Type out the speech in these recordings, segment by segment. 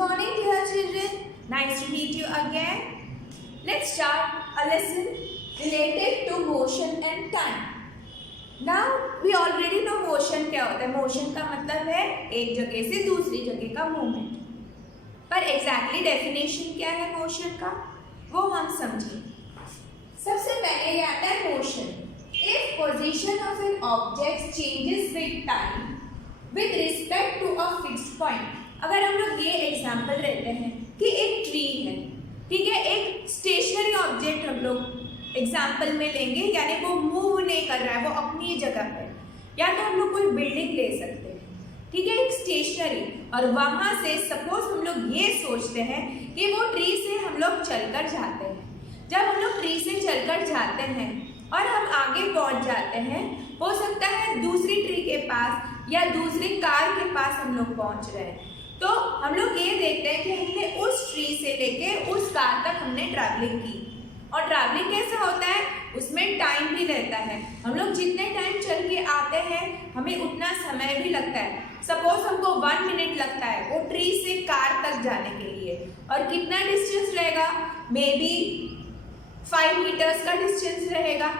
morning, dear children. Nice to meet you again. Let's start a lesson related to motion and time. Now we already know motion क्या होता है. Motion का मतलब है एक जगह से दूसरी जगह का मूवमेंट. पर exactly definition क्या है motion का, वो हम समझें. सबसे पहले ये आता है motion. If position of an object changes with time with respect to a fixed point. अगर हम लोग ये एग्जाम्पल लेते हैं कि एक ट्री है, ठीक है, एक स्टेशनरी ऑब्जेक्ट हम लोग एग्जाम्पल में लेंगे, यानी वो मूव नहीं कर रहा है, वो अपनी जगह पे. या तो हम लोग कोई बिल्डिंग ले सकते हैं, ठीक है, एक स्टेशनरी, और वहाँ से सपोज हम लोग ये सोचते हैं कि वो ट्री से हम लोग चलकर जाते हैं. जब हम लोग ट्री से चलकर जाते हैं और हम आगे पहुँच जाते हैं, हो सकता है दूसरी ट्री के पास या दूसरी कार के पास हम लोग पहुँच रहे हैं, तो हम लोग ये देखते हैं कि हमने उस ट्री से लेके उस कार तक हमने ट्रैवलिंग की. और ट्रैवलिंग कैसा होता है, उसमें टाइम भी लगता है. हम लोग जितने टाइम चल के आते हैं हमें उतना समय भी लगता है. सपोज हमको 1 मिनट लगता है वो ट्री से कार तक जाने के लिए, और कितना डिस्टेंस रहेगा, मे बी 5 मीटर्स का डिस्टेंस रहेगा.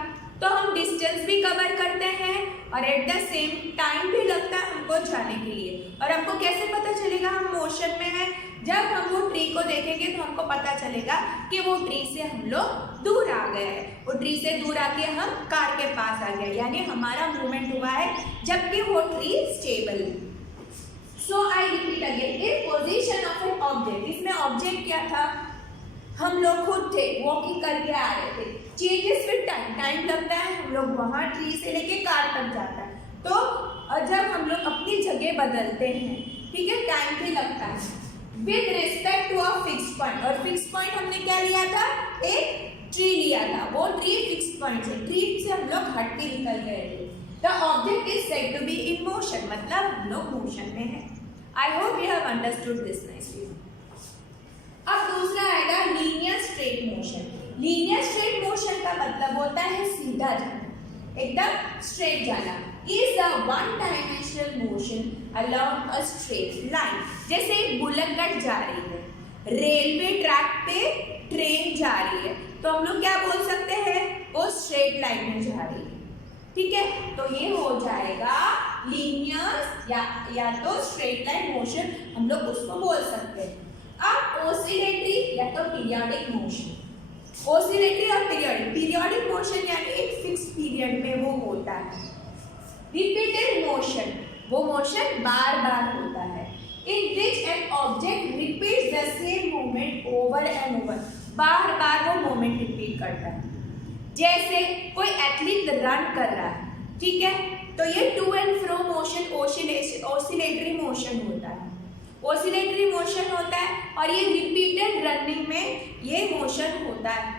तो हम डिस्टेंस भी कवर करते हैं और एट द सेम टाइम भी लगता है हमको जाने के लिए. और हमको कैसे पता चलेगा हम मोशन में हैं, जब हम वो ट्री को देखेंगे तो हमको पता चलेगा कि वो ट्री से हम लोग दूर आ गए हैं. वो ट्री से दूर आके हम कार के पास आ गए, यानी हमारा मूवमेंट हुआ है जबकि वो ट्री स्टेबल है. So I repeat again, if position of an object, इसमें ऑब्जेक्ट क्या था, हम लोग खुद थे, वॉकिंग करके आ रहे थे. चेंजेस विद टाइम, टाइम लगता है, हम लोग वहाँ ट्री से लेके कार तक जाता है. तो जब हम लोग अपनी जगह बदलते हैं, ठीक है, टाइम भी लगता है with respect to a fix point. और फिक्स पॉइंट हमने क्या लिया था, एक ट्री लिया था. वो ट्री फिक्स पॉइंट से, ट्री से हम लोग हट के निकल गए थे. The object is said to be in motion, मतलब हम लोग मोशन में हैं. I hope you have understood this nicely. अब दूसरा आएगा linear straight motion. Linear straight motion का मतलब होता है सीधा जाना, एकदम स्ट्रेट जाना. Is the one dimensional motion along a straight line. जैसे एक बुलेट गाड़ी जा रही है, रेलवे ट्रैक पे ट्रेन जा रही है, तो हम लोग क्या बोल सकते हैं, वो स्ट्रेट लाइन में जा रही है, ठीक है. तो ये हो जाएगा लीनियर या तो स्ट्रेट लाइन मोशन, हम लोग उसको बोल सकते हैं. अब ओसिलेटरी या तो पीरियोडिक मोशन. ओसिलेटरी और पीरियोडिक मोशन यानी एक फिक्स पीरियड में वो होता है. रिपीटेड मोशन, वो मोशन बार बार होता है. In which an object repeats the same movement over and over, बार बार वो मूवमेंट रिपीट करता है. जैसे कोई एथलीट रन कर रहा है, ठीक है, तो ये to and fro motion oscillatory motion होता है. ओसिलेटरी मोशन होता है और ये रिपीटेड रनिंग में ये मोशन होता है.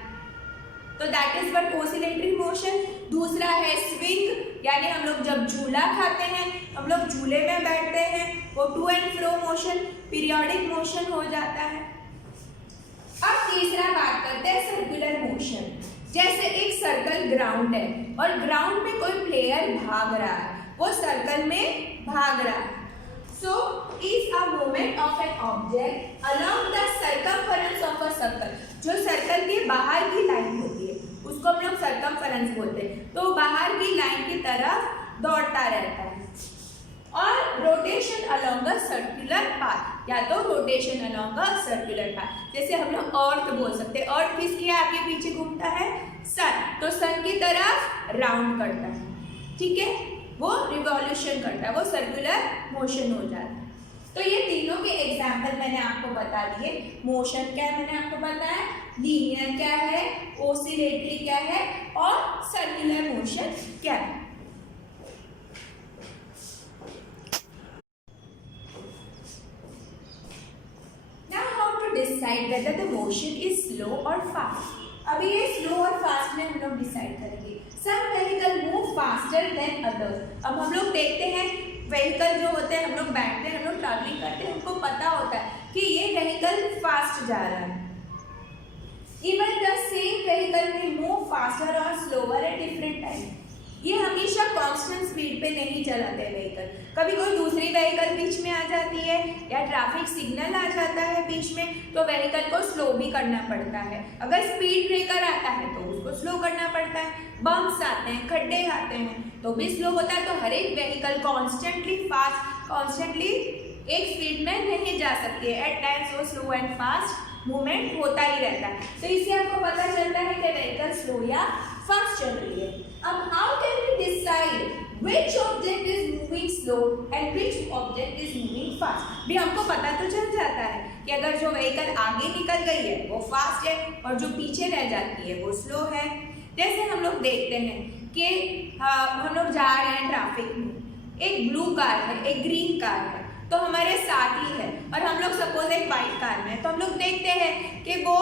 तो that is what oscillatory motion. दूसरा है स्विंग, यानी हम लोग जब झूला खाते हैं, हम लोग झूले में बैठते हैं, वो to and fro motion periodic motion हो जाता है. अब तीसरा बात करते हैं सर्कुलर मोशन. जैसे एक सर्कल ग्राउंड है और ग्राउंड में कोई प्लेयर भाग रहा है, वो सर्कल में भाग रहा है. So is a movement of an object along the circumference of a circle. जो सर्कल के बाहर की लाइन होती है उसको हम लोग सर्कमफेरेंस बोलते हैं. तो बाहर की लाइन की तरफ दौड़ता रहता है. और rotation along a circular path, या तो rotation along a circular path. जैसे हम लोग अर्थ बोल सकते हैं, अर्थ किसके आगे पीछे घूमता है, सन, तो सन की तरफ राउंड करता है, ठीक है, वो रिवॉल्यूशन करता है, वो सर्कुलर मोशन हो जाता है. तो ये तीनों के एग्जाम्पल मैंने आपको बता दिए. मोशन क्या है मैंने आपको बताया, लीनियर क्या है, ओसिलेटरी क्या है, और सर्कुलर मोशन क्या है. Now how to decide whether the motion is slow or fast. अभी ये स्लो और फास्ट में हम लोग डिसाइड करेंगे. Some vehicle move faster than others. अब हम लोग देखते हैं व्हीकल जो होते हैं, हम लोग बैठते हैं, हम लोग ट्रैवलिंग करते हैं, हमको पता होता है कि ये व्हीकल फास्ट जा रहा है. Even the same vehicle may move faster or slower at different times. ये हमेशा कांस्टेंट स्पीड पे नहीं चलाते व्हीकल। कभी कोई दूसरी व्हीकल बीच में आ जाती है या ट्रैफिक सिग्नल आ जाता है बीच में, तो व्हीकल को स्लो भी करना पड़ता है। अगर स्पीड ब्रेकर आता है तो उसको स्लो करना पड़ता है। बम्प्स आते हैं, खड्डे आते हैं तो भी स्लो होता है। तो हर एक व्हीकल कॉन्स्टेंटली एक स्पीड में नहीं जा सकती है। एट टाइम्स वो स्लो एंड फास्ट मूवमेंट होता ही रहता है। तो इससे आपको पता चलता है कि व्हीकल स्लो या फास्ट चल रही है। अब how can we decide which object is moving slow and which object is moving fast? भी हमको पता तो चल जाता है कि अगर जो व्हीकल आगे निकल गई है वो फास्ट है और जो पीछे रह जाती है वो स्लो है। जैसे हम लोग देखते हैं कि हम लोग जा रहे हैं ट्रैफिक में, एक ब्लू कार है, एक ग्रीन कार है, तो हमारे साथ ही है, और हम लोग सपोज एक वाइट कार में, तो हम लोग देखते हैं कि वो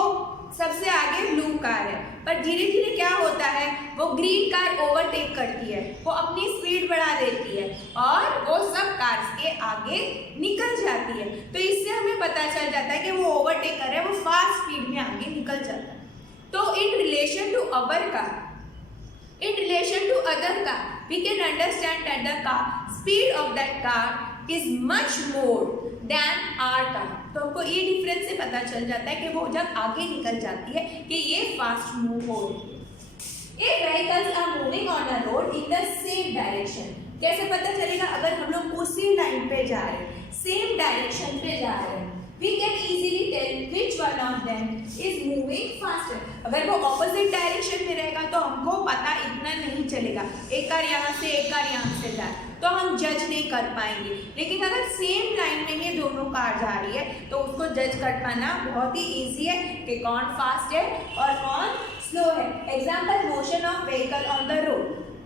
सबसे आगे ब्लू कार है, पर धीरे धीरे क्या होता है, वो ग्रीन कार ओवरटेक करती है, वो अपनी स्पीड बढ़ा देती है और वो सब कार्स के आगे निकल जाती है। तो इससे हमें पता चल जाता है कि वो ओवरटेक कर रहा है, वो फास्ट स्पीड में आगे निकल जाता है। तो in relation to our car, in relation to other car, we can understand that the car speed of that car is much more than our car। तो हमको ये डिफरेंस से पता चल जाता है कि वो जब आगे निकल जाती है कि ये फास्ट मूव हो रही है। If vehicles are moving on a road in the same direction, कैसे पता चलेगा? अगर हम लोग उसी लाइन पे जा रहे हैं, सेम डायरेक्शन पे जा रहे हैं, we can easily tell which one of them is moving faster। अगर वो ऑपोजिट डायरेक्शन में रहेगा तो हमको पता इतना नहीं चलेगा, एक कार यहाँ से एक कार यहाँ से जाए तो हम जज नहीं कर पाएंगे। लेकिन अगर सेम लाइन में ये दोनों कार जा रही है तो उसको जज कर पाना बहुत ही ईजी है कि कौन फास्ट है और कौन स्लो है। Example, motion of vehicle on the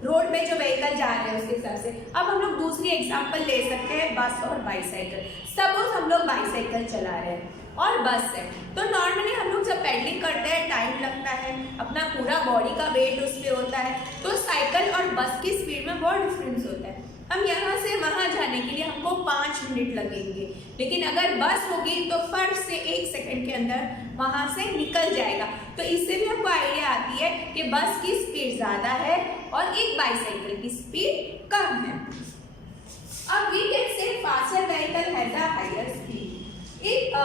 road में जो व्हीकल जा रहे हैं उसके हिसाब से। अब हम लोग दूसरी एग्जांपल ले सकते हैं, बस और बाईसाइकिल। सपोज हम लोग बाईसाइकिल चला रहे हैं और बस है, तो नॉर्मली हम लोग जब पेडलिंग करते हैं टाइम लगता है, अपना पूरा बॉडी का वेट उस पर होता है, तो साइकिल और बस की स्पीड में बहुत डिफरेंस होता है। हम यहाँ से वहाँ जाने के लिए हमको 5 मिनट लगेंगे, लेकिन अगर बस होगी तो फट से 1 सेकंड के अंदर वहाँ से निकल जाएगा। तो इससे भी हमको आइडिया आती है कि बस की स्पीड ज़्यादा है और एक बाईसाइकिल की स्पीड कम है। अब we can say faster vehicle has a higher speed. In a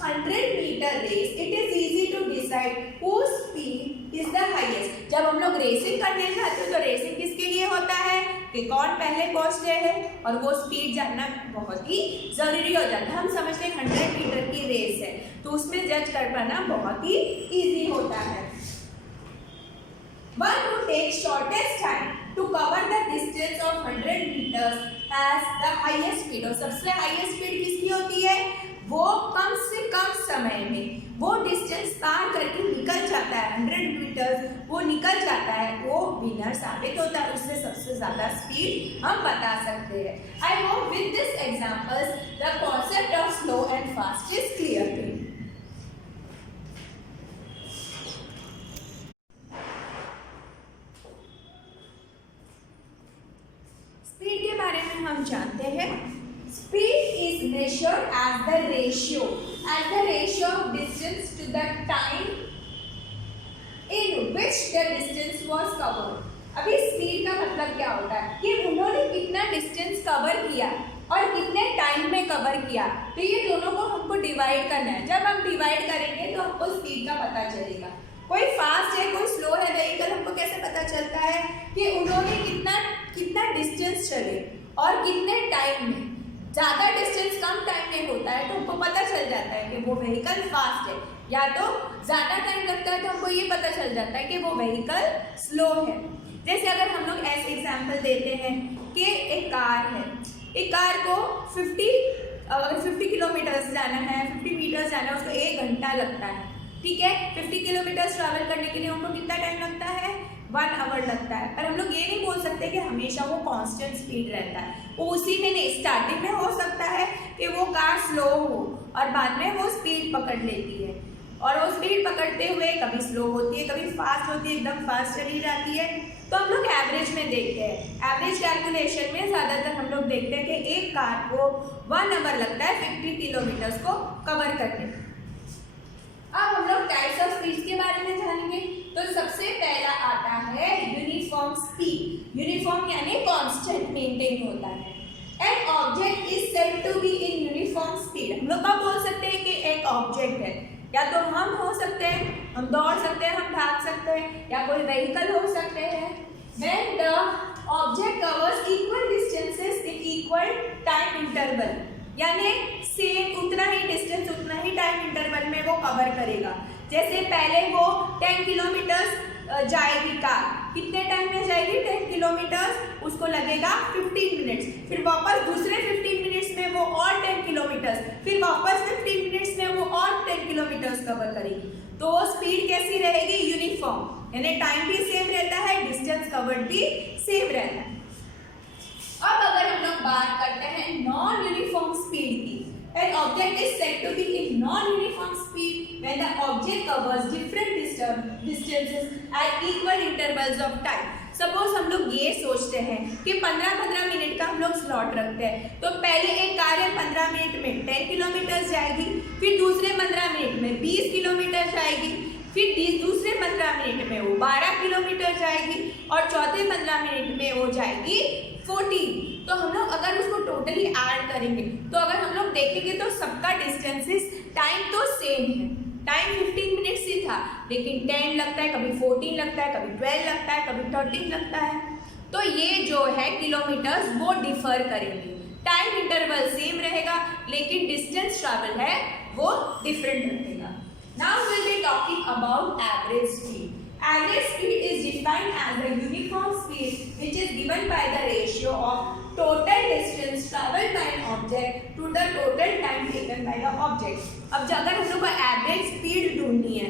100-meter race it is easy to decide whose speed is the highest. जब हम लोग रेसिंग करने जाते हैं तो रेसिंग किसके लिए होता है कि कौन पहले पहुंच रहे हैं, और वो स्पीड जानना बहुत ही जरूरी हो जाता है। हम समझते हैं 100 मीटर की रेस है तो उसमें जज कर पाना बहुत ही इजी होता है। One who takes shortest time to cover the distance of 100 meters has the highest speed। और सबसे हाईएस्ट स्पीड किसकी होती है? वो कम से कम समय में वो डिस्टेंस पार करके निकल जाता है, 100 मीटर वो निकल जाता है, वो विनर साबित होता है, उससे सबसे ज्यादा स्पीड हम बता सकते हैं। I hope with this examples the concept of slow and fast is clear to you. Speed के बारे में हम जानते हैं, speed is measured as the ratio of distance to the time in which the distance was covered। अभी speed का मतलब क्या होता है कि उन्होंने कितना डिस्टेंस कवर किया और कितने टाइम में कवर किया, तो ये दोनों को हमको डिवाइड करना है। जब हम डिवाइड करेंगे तो हमको स्पीड का पता चलेगा। कोई फास्ट है कोई स्लो है व्हीकल, हमको कैसे पता चलता है कि उन्होंने कितना डिस्टेंस चले और कितने टाइम में। ज़्यादा डिस्टेंस कम टाइम में होता है तो हमको पता चल जाता है कि वो व्हीकल फास्ट है, या तो ज़्यादा टाइम लगता है तो हमको ये पता चल जाता है कि वो व्हीकल स्लो है। जैसे अगर हम लोग ऐसे एग्जांपल देते हैं कि एक कार है, एक कार को 50 किलोमीटर्स जाना है, 50 मीटर्स जाना है, उसको 1 घंटा लगता है, ठीक है। 50 किलोमीटर्स ट्रैवल करने के लिए हमको कितना टाइम लगता है? 1 आवर लगता है। पर हम लोग ये नहीं बोल सकते कि हमेशा वो कांस्टेंट स्पीड रहता है, वो उसी में नहीं, स्टार्टिंग में हो सकता है कि वो कार स्लो हो और बाद में वो स्पीड पकड़ लेती है, और वो स्पीड पकड़ते हुए कभी स्लो होती है कभी फास्ट होती है, एकदम फास्ट चली जाती है। तो हम लोग एवरेज में देखते हैं, एवरेज कैलकुलेशन में ज़्यादातर हम लोग देखते हैं कि एक कार को 1 आवर लगता है 50 किलोमीटर्स को कवर करने। अब हम लोग टाइप्स ऑफ स्पीड्स के बारे में जानेंगे। तो सबसे पहला आता है यूनिफॉर्म स्पीड, यूनिफॉर्म यानी कांस्टेंट मेंटेन होता है। An object is said to be in uniform speed. हम लोग कब बोल सकते हैं कि एक ऑब्जेक्ट है, या तो हम हो सकते हैं, हम दौड़ सकते हैं, हम भाग सकते हैं, या कोई व्हीकल हो सकते हैं। When the object covers equal distances in equal time interval, यानी सेम उतना ही डिस्टेंस उतना ही टाइम इंटरवल में वो कवर करेगा। जैसे पहले वो 10 किलोमीटर जाएगी कार, कितने टाइम में जाएगी? 10 किलोमीटर, उसको लगेगा 15 मिनट्स। फिर वापस दूसरे 15 मिनट्स में वो और 10 किलोमीटर, फिर वापस 15 मिनट्स में वो और 10 किलोमीटर कवर करेगी। तो वो स्पीड कैसी रहेगी? यूनिफॉर्म, यानी टाइम भी सेम रहता है, डिस्टेंस कवर्ड भी सेम रहता है। अब अगर हम लोग बात करते हैं नॉन यूनिफॉर्म स्पीड की, an object is said to be in non-uniform speed when the object covers different distances at equal intervals of time. Suppose हम लोग ये सोचते हैं कि 15-15 मिनट का हम लोग स्लॉट रखते हैं, तो पहले एक कार है 15 मिनट में 10 किलोमीटर जाएगी, फिर दूसरे 15 मिनट में 20 किलोमीटर जाएगी, फिर दूसरे 15 मिनट में वो 12 किलोमीटर जाएगी, और चौथे 15 मिनट में वो जाएगी 14। तो हम लोग अगर उसको टोटली ऐड करेंगे तो अगर हम लोग देखेंगे तो सबका डिस्टेंसेस टाइम तो सेम है, टाइम 15 मिनट्स ही था, लेकिन 10 लगता है, कभी 14 लगता है, कभी 12 लगता है, कभी 13 लगता है। तो ये जो है किलोमीटर्स वो डिफर करेंगे, टाइम इंटरवल सेम रहेगा लेकिन डिस्टेंस ट्रैवल है वो डिफरेंट रहेगा। Now we will be talking about average speed. Average speed is defined as the uniform speed which is given by the ratio of total distance traveled by an object to the total time taken by the object। अब अगर हम लोग को average speed ढूंढनी है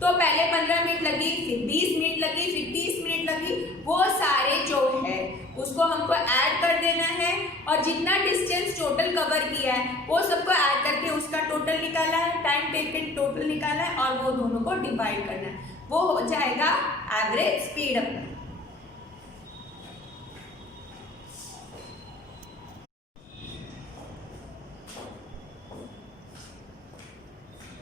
तो पहले 15 minute लगी, फिर 20 मिनट लगी, फिर 30 मिनट लगी, वो सारे जो है उसको हमको ऐड कर देना है, और जितना डिस्टेंस टोटल कवर किया है वो सबको ऐड करके उसका टोटल निकाला है, टाइम टेकन टोटल निकाला है, और वो दोनों को डिवाइड करना है, वो हो जाएगा एवरेज स्पीड अपना।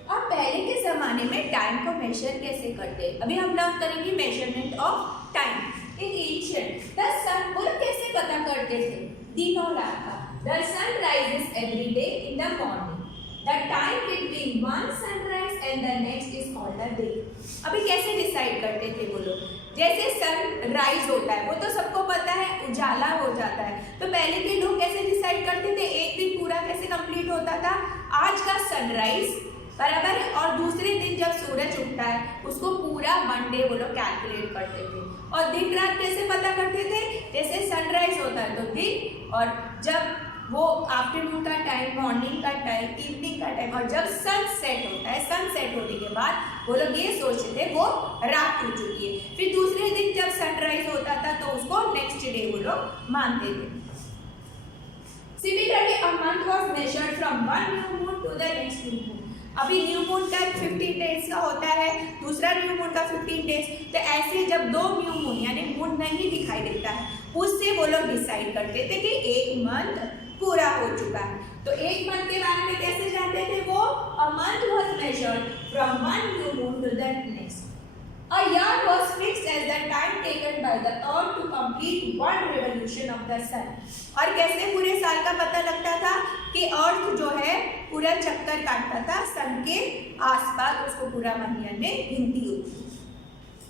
अब पहले के जमाने में टाइम को मेजर कैसे करते, अभी हम लोग करेंगे measurement of time. In ancient the sun को कैसे पता करते थे? दिनों रात का। The sun rises every day in the morning, the time between one sunrise and the next is called a day. अभी कैसे डिसाइड करते थे वो लोग? जैसे सन राइज होता है वो तो सबको पता है, उजाला हो जाता है, तो पहले के लोग कैसे डिसाइड करते थे? एक दिन पूरा कैसे कंप्लीट होता था? आज का सनराइज बराबर है, और दूसरे दिन जब सूरज उगता है उसको पूरा वन डे वो लोग कैलकुलेट करते थे। और दिन रात कैसे पता करते थे? जैसे सनराइज होता है तो दिन, और जब वो आफ्टरनून का टाइम, मॉर्निंग का टाइम, इवनिंग का टाइम, और जब सन सेट होता है, सन सेट होने के बाद वो लोग ये सोचते थे वो रात हो चुकी है। फिर दूसरे दिन जब सनराइज होता था तो उसको नेक्स्ट डे वो लोग मानते थे। Similarly, a month was measured from one new moon to the next new moon। अभी न्यू मून का 15 डेज का होता है, दूसरा न्यू मून का 15 डेज, तो ऐसे जब दो न्यू मून यानी मून नहीं दिखाई देता है उससे वो लोग डिसाइड करते थे कि एक मंथ पूरा हो चुका है। तो एक मंथ के बारे में कैसे जानते थे वो? A month was measured from one new moon to the next. A year was fixed as the time taken by the earth to complete one revolution of the sun। और कैसे पूरे साल का पता लगता था कि अर्थ जो है पूरा चक्कर काटता था सन के आसपास, उसको पूरा महीने में गिनती होती।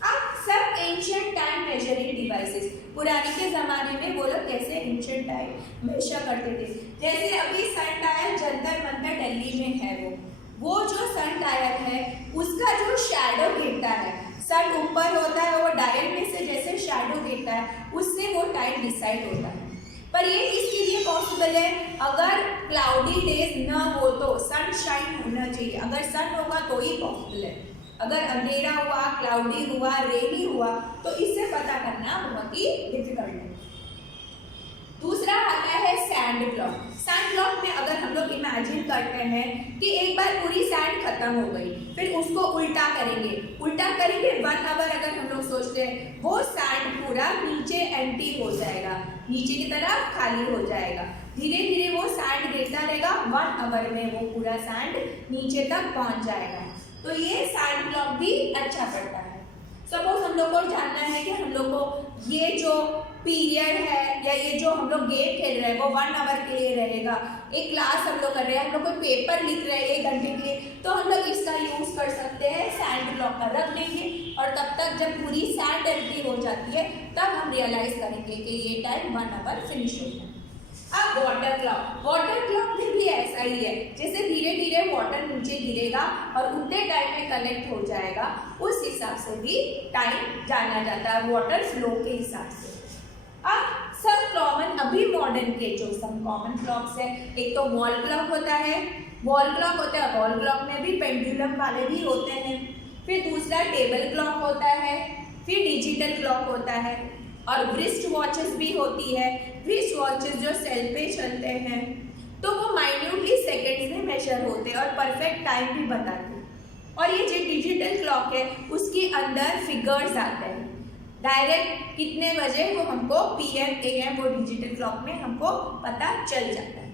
अब सब एंशिएंट टाइम मेजरिंग डिवाइसेस, पुराने के ज़माने में वो लोग कैसे एंशिएंट टाइम मेजर करते थे। जैसे अभी सन डायल जंतर मंतर दिल्ली में है, वो जो सन डायल है उसका जो शैडो गिरता है, सन ऊपर होता है, वो डायल में से जैसे शैडो गिरता है उससे वो टाइम डिसाइड होता है। पर ये किसके लिए पॉसिबल है? अगर क्लाउडी डेज न हो तो सनशाइन होना चाहिए, अगर सन होगा तो ही पॉसिबल है। अगर अंधेरा हुआ, क्लाउडी हुआ, रेनी हुआ तो इससे पता करना बहुत ही डिफिकल्ट है। दूसरा आता है सैंड क्लॉक। सैंड क्लॉक में अगर हम लोग इमेजिन करते हैं कि एक बार पूरी सैंड खत्म हो गई, फिर उसको उल्टा करेंगे 1 आवर अगर हम लोग सोचते हैं, वो सैंड पूरा नीचे एम्प्टी हो जाएगा, नीचे की तरफ खाली हो जाएगा, धीरे धीरे वो सैंड गिरता रहेगा, 1 आवर में वो पूरा सैंड नीचे तक पहुंच जाएगा। तो ये सैंड क्लॉक भी अच्छा पड़ता है। सपोज हम लोग को जानना है कि हम लोग को ये जो पीरियड है या ये जो हम लोग गेम खेल रहे हैं वो 1 आवर के लिए रहेगा। एक क्लास हम लोग कर रहे हैं, हम लोग कोई पेपर लिख रहे हैं 1 घंटे के लिए, तो हम लोग इसका यूज़ कर सकते हैं। सैंड ब्लॉक का रख देंगे और तब तक जब पूरी सैंड एम्प्टी हो जाती है तब हम रियलाइज करेंगे कि ये टाइम 1 आवर फिनिश हो गया। अब वाटर क्लॉक में भी ऐसा ही है, जैसे धीरे धीरे वाटर नीचे गिरेगा और उतने टाइम में कलेक्ट हो जाएगा, उस हिसाब से भी टाइम जाना जाता है वाटर फ्लो के हिसाब से। अब सब कॉमन अभी मॉडर्न के जो सब कॉमन क्लॉक्स है, एक तो वॉल क्लॉक होता है, वॉल क्लॉक में भी पेंडुलम वाले भी होते हैं। फिर दूसरा टेबल क्लॉक होता है, फिर डिजिटल क्लॉक होता है और रिस्ट वॉचेस भी होती है। रिस्ट वॉचेस जो सेल पे चलते हैं तो वो माइन्यूटली सेकेंड्स में मेजर होते हैं और परफेक्ट टाइम भी बताते हैं। और ये जो डिजिटल क्लॉक है उसके अंदर फिगर्स आते हैं, डायरेक्ट कितने बजे वो हमको PM AM वो डिजिटल क्लॉक में हमको पता चल जाता है।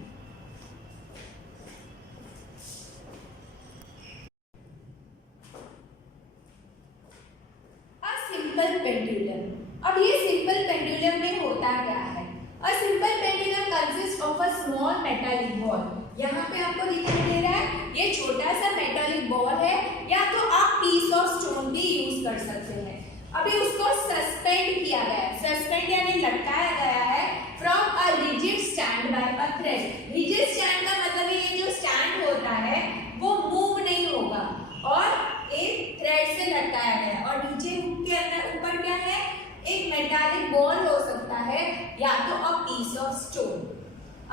सिंपल पेंडुलम, अब ये सिंपल पेंडुलम में होता क्या है? अ simple pendulum consist of a small metallic ball. यहाँ पे आपको दिखाई दे रहा है ये छोटा सा मेटालिक बॉल है, या तो आप पीस ऑफ स्टोन भी यूज कर सकते हैं। अभी उसको सस्पेंड किया गया है, सस्पेंड यानी लटकाया गया है from a rigid stand by a thread. Rigid stand का मतलब ये जो स्टैंड होता है वो मूव नहीं होगा और एक थ्रेड से लटकाया गया और नीचे हुक के अंदर ऊपर क्या है, एक मेटालिक बॉल हो सकता है या तो अ पीस ऑफ स्टोन।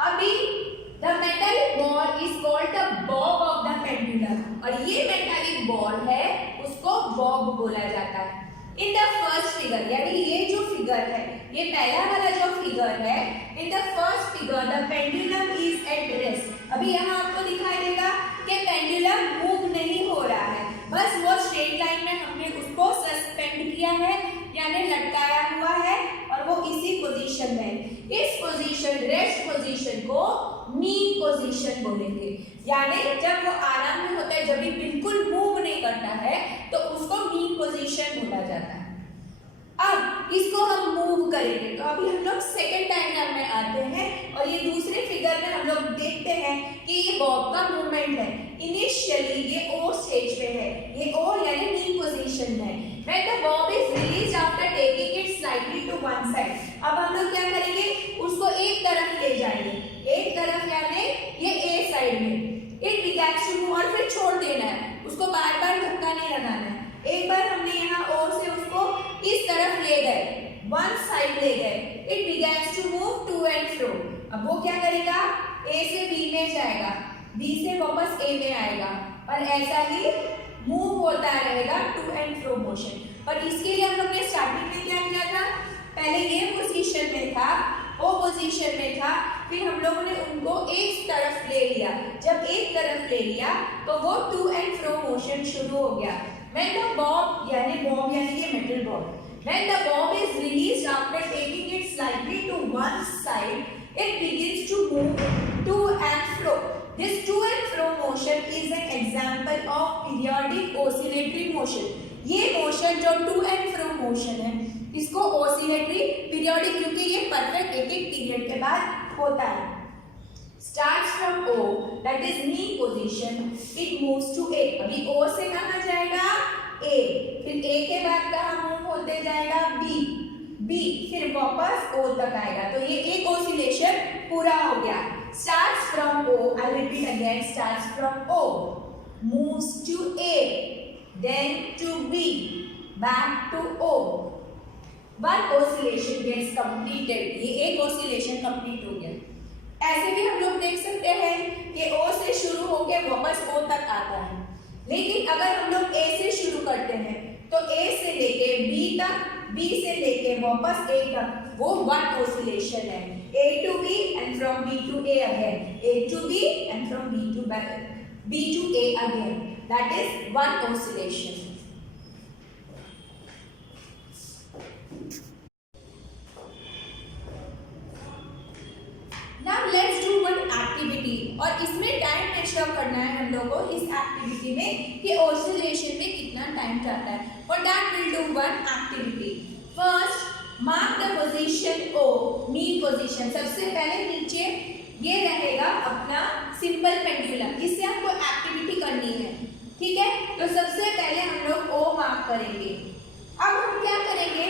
अभी the metallic ball is called the Bob of the pendulum, और ये मेटालिक बॉल है उसको बॉब बोला जाता है। इन द फर्स्ट फिगर, यानी ये जो फिगर है, ये पहला वाला जो फिगर है, in the first figure the pendulum is at rest. अभी यहाँ आपको दिखाई देगा कि पेंडुलम मूव नहीं हो रहा है, बस वो स्ट्रेट लाइन में हमने उसको सस्पेंड किया है यानी लटकाया हुआ है और वो इसी पोजीशन में। इस पोजीशन रेस्ट पोजीशन को मीन पोजीशन बोलेंगे, यानी जब वो आराम में होता है, जब भी बिल्कुल मूव नहीं करता है तो उसको मीन पोजीशन बोला जाता है। अब इसको हम मूव करेंगे तो अभी हम लोग सेकेंड डायग्राम में आते हैं और ये दूसरे फिगर में हम लोग देखते हैं कि ये बॉब का मूवमेंट है। इनिशियली ये ओ स्टेज पे है, ये ओ यानी मीन पोजीशन में। When the bob is released after taking it slightly to one side, अब हम लोग क्या करेंगे, उसको एक तरफ ले जाएंगे, एक तरफ यानी ये ए साइड में। It begins to move और फिर छोड़ देना है, उसको बार बार धक्का नहीं लगाना है। एक बार हमने यहाँ ओ से उसको इस तरफ ले गए, वन साइड ले गए, it begins to move to and fro। अब वो क्या करेगा, ए से बी में जाएगा, बी से वापस ए में आएगा और ऐसा ही मूव होता रहेगा टू एंड फ्रो मोशन। और इसके लिए हम लोग ने स्टार्टिंग में क्या किया था, पहले ये पोजीशन में था, वो पोजीशन में था, फिर हम लोगों ने उनको एक तरफ ले लिया। जब एक तरफ ले लिया तो वो टू एंड फ्रो मोशन शुरू हो गया। When the bob यानी ये metal ball, when the bob is released after taking it slightly to one side, it begins to move to and fro. This to and fro motion is an example of periodic oscillatory motion. ये motion जो to and fro motion है इसको oscillatory periodic, क्योंकि ये perfect एक एक period के बाद होता है। Starts from O, that is mean position, it moves to A। अभी O से कहाँ जाएगा, A, फिर A के बाद कहाँ मूव होते जाएगा, B, B, फिर वापस O तक आएगा। तो ये एक oscillation पूरा हो गया। Starts from O, I repeat again, starts from O, moves to A, then to B, back to O। One oscillation gets completed, ये एक oscillation complete हो गया। ऐसे भी हम लोग देख सकते हैं कि O से शुरू होकर वापस O तक आता है, लेकिन अगर हम लोग A से शुरू करते हैं तो A से लेके B तक, B से लेके वापस A तक, वो वन oscillation है। A to B and from B to A again, A to B and from B to A again, that is one oscillation। Now let's do one activity, और इसमें time major करना है हम लोगों को इस activity में कि ऑसिलेशन में कितना टाइम जाता है। For that we'll do one activity. First, mark the position O, mean position. सबसे पहले नीचे ये रहेगा अपना सिंपल पेंडुलम, इससे हमको एक्टिविटी करनी है, ठीक है। तो सबसे पहले हम लोग ओ मार्क करेंगे। अब हम क्या करेंगे,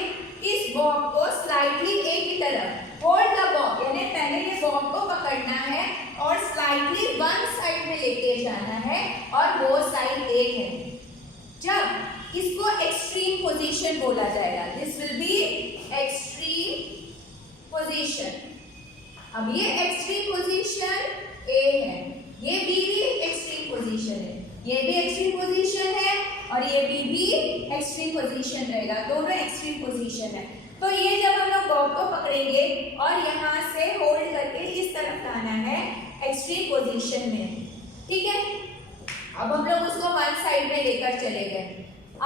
इस बॉब को स्लाइडली ए की तरफ होल्ड द बॉब, यानी पहले ये बॉब को पकड़ना है और स्लाइडली वन साइड में लेके जाना है और वो साइड ए है। जब इसको एक्सट्रीम पोजीशन बोला जाएगा, this will be extreme position. अब ये एक्सट्रीम पोजीशन ए है, ये बी भी एक्सट्रीम पोजीशन है, ये भी एक्सट्रीम पोजीशन है और ये भी एक्सट्रीम पोजीशन रहेगा, दोनों एक्सट्रीम पोजीशन है। तो ये जब हम लोग बॉब को पकड़ेंगे और यहाँ से होल्ड करके इस तरफ लाना है एक्सट्रीम पोजीशन में, ठीक है। अब हम लोग उसको वन साइड में लेकर चले गए।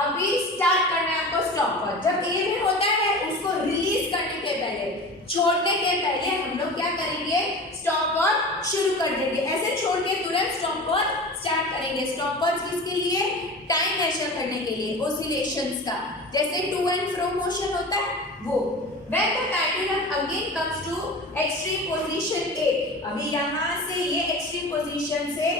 अभी स्टार्ट करना है आपको स्टॉप वॉच। जब ए में होता है उसको रिलीज करने के पहले, छोड़ने के पहले हम लोग क्या करेंगे, स्टॉप वॉच शुरू कर देंगे। ऐसे छोड़ के तुरंत स्टॉप वॉच स्टार्ट करेंगे। स्टॉप वॉच किसके लिए, टाइम मेजर करने के लिए, ओसिलेशंस का, जैसे टू एंड फ्रो मोशन होता है वो। When the pendulum again comes to extreme position A, अभी यहाँ से ये extreme position से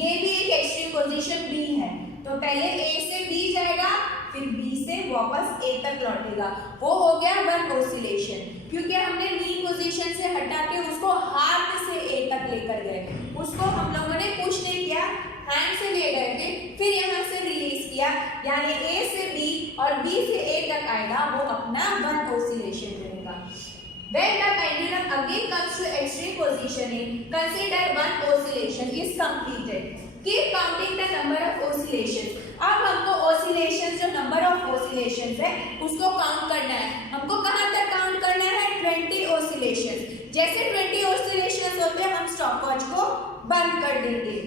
ये भी एक extreme position B है, तो पहले A से B जाएगा, फिर B से वापस A तक लौटेगा, वो हो गया वन oscillation। क्योंकि हमने मीन पोजीशन से हटा के उसको हाथ से A तक लेकर गए, उसको हम लोगों ने पुश नहीं किया, हैंड से ले गए थे, फिर यहाँ से रिलीज किया, यानी A से B और B से A तक आएगा, वो अपना वन oscillation रहेगा। When the pendulum again comes to extreme position A, consider one oscillation is completed. Keep counting the number of oscillations. अब हमको oscillations, जो number of oscillations है उसको काउंट करना है। हमको कहाँ तक काउंट करना है, 20 oscillations। जैसे 20 oscillations होते हैं हम स्टॉप वॉच को बंद कर देंगे।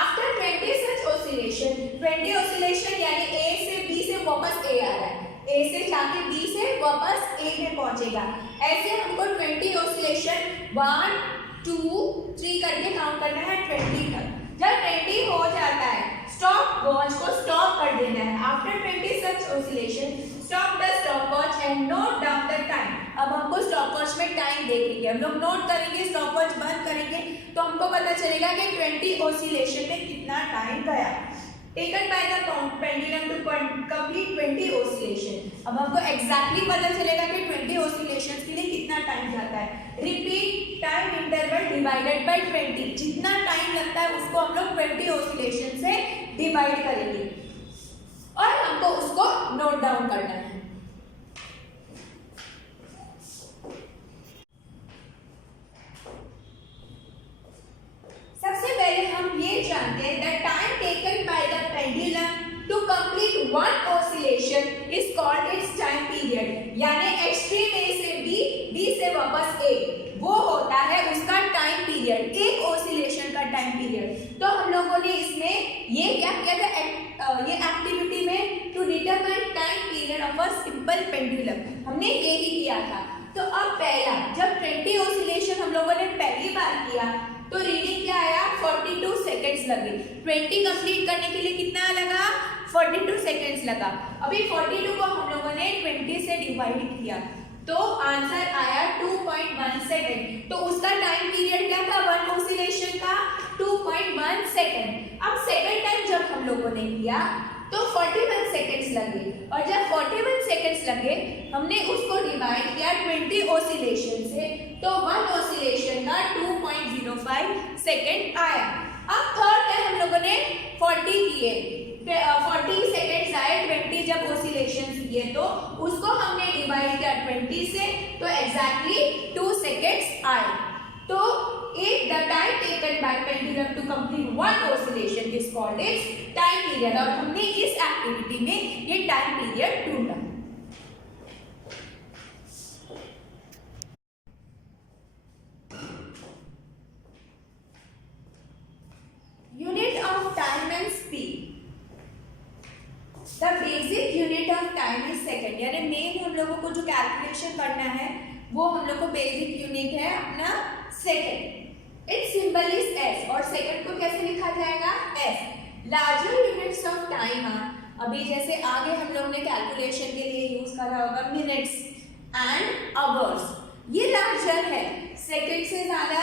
After 20 such oscillation, 20 oscillation यानी A से B से वापस A आ रहा है, A से जाके B से वापस A में पहुंचेगा। ऐसे हमको 20 oscillation 1 2 3 करके काउंट करना है 20 तक। जब 20 हो जाता है स्टॉप वॉच को स्टॉप कर देना है। After 20 such oscillation, stop the stopwatch and note down the time. अब हमको स्टॉपवॉच में टाइम देखेंगे, हम लोग नोट करेंगे, स्टॉपवॉच बंद करेंगे तो हमको पता चलेगा कि 20 oscillation में कितना टाइम गया। Taken by the pendulum to complete 20 oscillation. अब हमको exactly पता चलेगा कि 20 oscillations के लिए कितना टाइम जाता है। Repeat time interval divided by 20. जितना टाइम लगता है उसको हम लोग 20 oscillation से डिवाइड करेंगे और हमको उसको नोट डाउन करना है। सबसे पहले हम ये जानते हैं that time taken by the pendulum to complete one oscillation is called its time period. यानी extreme A से B, B से वापस A, वो होता है उसका टाइम पीरियड, एक oscillation का टाइम पीरियड। तो हम लोगों ने इसमें ये क्या किया था, ये एक्टिविटी में to determine time period of a simple pendulum, हमने ये ही किया था। तो अब पहला, जब 20 oscillation हम लोगों ने पहली बार किया तो रीडिंग क्या आया, 42 सेकेंड्स लगे। 20 कंप्लीट करने के लिए कितना लगा, 42 सेकेंड्स लगा। अभी 42 को हम लोगों ने 20 से डिवाइड किया तो आंसर आया 2.1 सेकेंड। तो उसका टाइम पीरियड क्या था वन ऑसिलेशन का, 2.1 सेकेंड। अब सेकेंड टाइम जब हम लोगों ने किया तो 41 सेकेंड्स लगे और जब 41 सेकेंड्स लगे हमने उसको डिवाइड किया 20 ऑसिलेशन से, तो वन ऑसिलेशन का 2.05 सेकेंड आया। अब थर्ड टाइम हम लोगों ने 40 किए, 40 सेकेंड्स आए, 20 जब ऑसिलेशंस किए तो उसको हमने डिवाइड किया 20 से, तो एग्जैक्टली 2 सेकेंड्स आए। तो एक the time taken by pendulum to complete one oscillation is called its time period, और हमने इस एक्टिविटी में ये टाइम पीरियड ढूंढा। Unit of time and speed. The basic unit of time is second, यानी मेन हम लोगों को जो कैलकुलेशन करना है वो हम लोग को बेसिक यूनिट है अपना second. Its symbol is s, और सेकेंड को कैसे लिखा जाएगा, s. Larger units of time are, अभी जैसे आगे हम लोग ने कैलकुलेशन के लिए यूज करा होगा मिनट्स, एंड आवर्स। ये लार्जर है, सेकंड से ज्यादा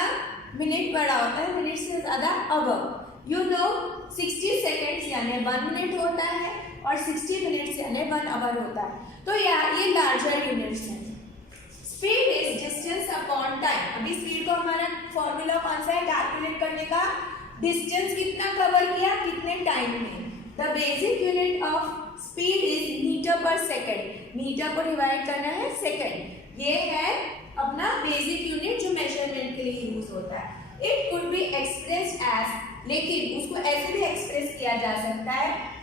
मिनट बड़ा होता है, मिनट से ज्यादा आवर। यू नो 60 सेकंड्स यानी 1 मिनट होता है और 60 मिनट्स यानी 1 आवर होता है। तो यार ये लार्जर यूनिट्स हैं। Speed is distance upon time. अभी स्पीड को हमारा फॉर्मूला कौन सा है कैलकुलेट करने का? डिस्टेंस कितना कवर किया, कितने टाइम में। The basic unit of speed is metre per second. Metre को डिवाइड करना है सेकेंड। ये है अपना बेसिक यूनिट जो मेजरमेंट के लिए यूज होता है। It could be expressed as, लेकिन उसको ऐसे भी एक्सप्रेस किया जा सकता है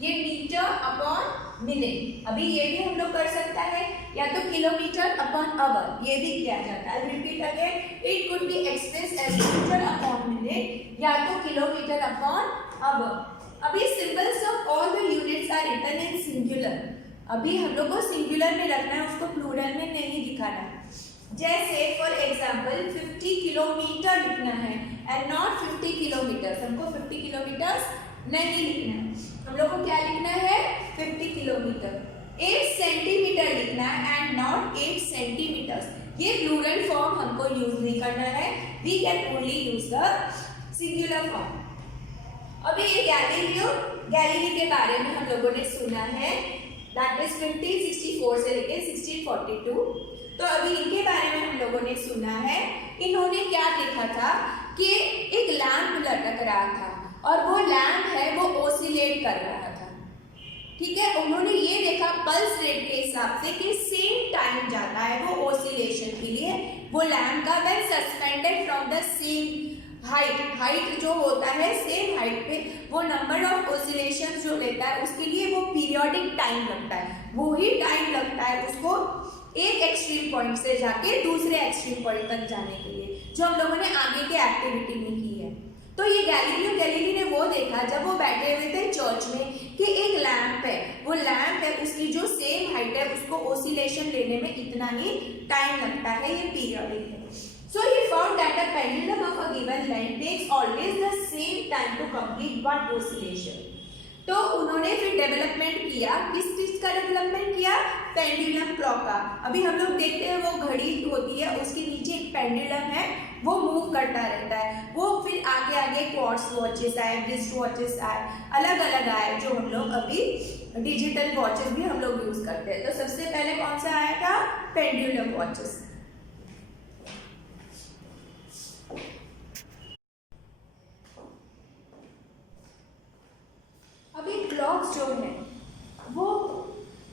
ये मीटर अपॉन मिनट। अभी ये भी हम लोग कर सकता है, या तो किलोमीटर अपॉन आवर, ये भी किया जाता है। Repeat again, it could be expressed as metre upon minute या तो किलोमीटर अपॉन आवर। अभी symbols of all the units are written in singular. अभी हम लोग को सिंगुलर में रखना है, उसको प्लूरल में नहीं दिखाना है। जैसे फॉर एग्जाम्पल 50 किलोमीटर लिखना है एंड नॉट 50 किलोमीटर। हमको 50 किलोमीटर नहीं लिखना है, हम लोग को क्या लिखना है 50 किलोमीटर। 8 सेंटीमीटर लिखना है एंड नॉट 8 सेंटीमीटर। ये प्लूरल फॉर्म हमको यूज नहीं करना है, we can only use the singular form. अभी ये गैलीलियो के बारे में हम लोगों ने सुना है, दैट इज 1564 से लेके 1642। तो अभी इनके बारे में हम लोगों ने सुना है, इन्होंने क्या देखा था कि एक लैंप लटक रहा था और वो लैंप है वो ओसिलेट कर रहा था। ठीक है, उन्होंने ये देखा पल्स रेट के हिसाब से कि सेम टाइम जाता है वो ओसिलेशन के लिए वो लैंप का, when suspended from the same height जो होता है सेम हाइट पे वो नंबर ऑफ ओसिलेशन जो लेता है उसके लिए वो पीरियोडिक टाइम लगता है। वो ही टाइम लगता है उसको एक एक्सट्रीम पॉइंट से जाके दूसरे एक्सट्रीम पॉइंट तक जाने के लिए, जो हम लोगों ने आगे के एक्टिविटी में की है। तो ये गैलीली ने वो देखा जब वो बैठे हुए थे चर्च में कि एक लैंप है, वो लैंप है उसकी जो सेम हाइट है उसको ओसिलेशन लेने में इतना ही टाइम लगता है, ये पीरियोडिक है। So he found that the pendulum of a given length takes always the same time to complete one oscillation. तो उन्होंने फिर डेवलपमेंट किया, किस चीज का डेवलपमेंट किया? पेंडुलम क्लॉक का। अभी हम लोग देखते हैं वो घड़ी होती है उसके नीचे एक पेंडुलम है वो मूव करता रहता है। वो फिर आगे आगे क्वार्ट्ज वॉचेस आए, रिस्ट वॉचेस आए, अलग अलग आए जो हम लोग अभी डिजिटल वॉचेस भी हम लोग यूज करते हैं। तो सबसे पहले कौन सा आया था? Pendulum watches. अभी क्लॉक्स जो है वो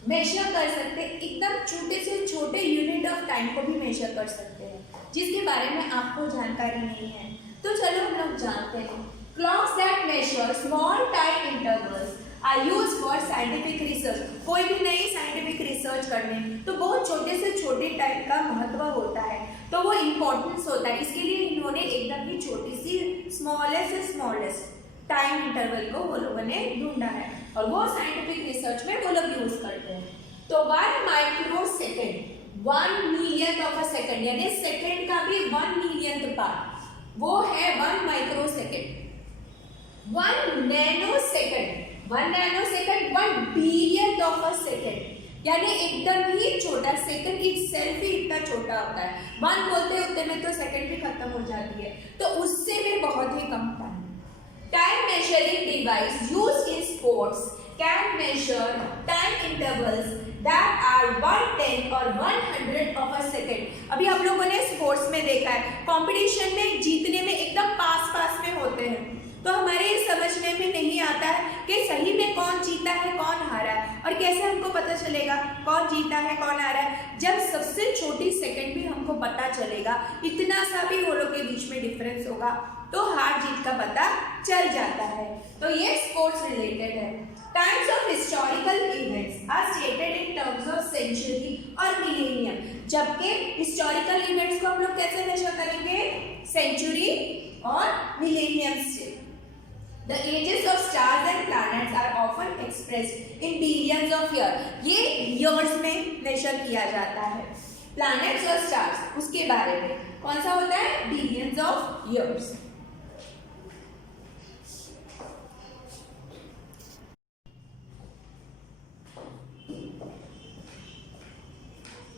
मेजर कर सकते हैं, एकदम छोटे से छोटे यूनिट ऑफ टाइम को भी मेजर कर सकते हैं, जिसके बारे में आपको जानकारी नहीं है। तो चलो हम लोग जानते हैं। Clocks that measure small time intervals are used for scientific research. कोई भी नई साइंटिफिक रिसर्च करने तो बहुत छोटे से छोटे टाइम का महत्व होता है, तो वो इम्पोर्टेंस होता है। इसके लिए इन्होंने एकदम ही छोटी सी स्मॉलेस्ट टाइम इंटरवल को वो लोगों ने ढूंढा है और वो साइंटिफिक रिसर्च में वो लोग यूज करते हैं। तो 1 micro second, 1 million of a second, यानी सेकेंड का भी 1 मिलियन पार्ट, वो है 1 micro second. 1 nano second, 1 billion of a second, यानी एकदम ही छोटा। सेकेंड इटसेल्फ ही इतना छोटा होता है, 1 बोलते उतने में तो सेकेंड भी खत्म हो जाती है, तो उससे भी बहुत ही कम time. Time measuring device used in sports can measure time intervals that are 1/10 or 100 of a second. अभी हम लोगों ने स्पोर्ट्स में देखा है, कंपटीशन में जीतने में एकदम पास में होते हैं, तो हमारे समझने में नहीं आता है कि सही में कौन जीता है कौन हारा है, और कैसे हमको पता चलेगा कौन जीता है कौन हारा है? जब सबसे छोटी सेकंड भी हमको पता चलेगा, इतना सा भी वो लोग के बीच में डिफरेंस होगा, तो हार जीत का पता चल जाता है। तो ये स्पोर्ट्स रिलेटेड है। Times of historical events are stated in terms of century और मिलेनियम, जबकि हिस्टोरिकल इवेंट्स को हम लोग कैसे मेजर करेंगे? सेंचुरी और मिलेनियम से। The ages of stars and planets are often expressed in billions of years. ये years में मेजर किया जाता है। प्लैनेट्स और स्टार्स उसके बारे में कौन सा होता है? Billions of years.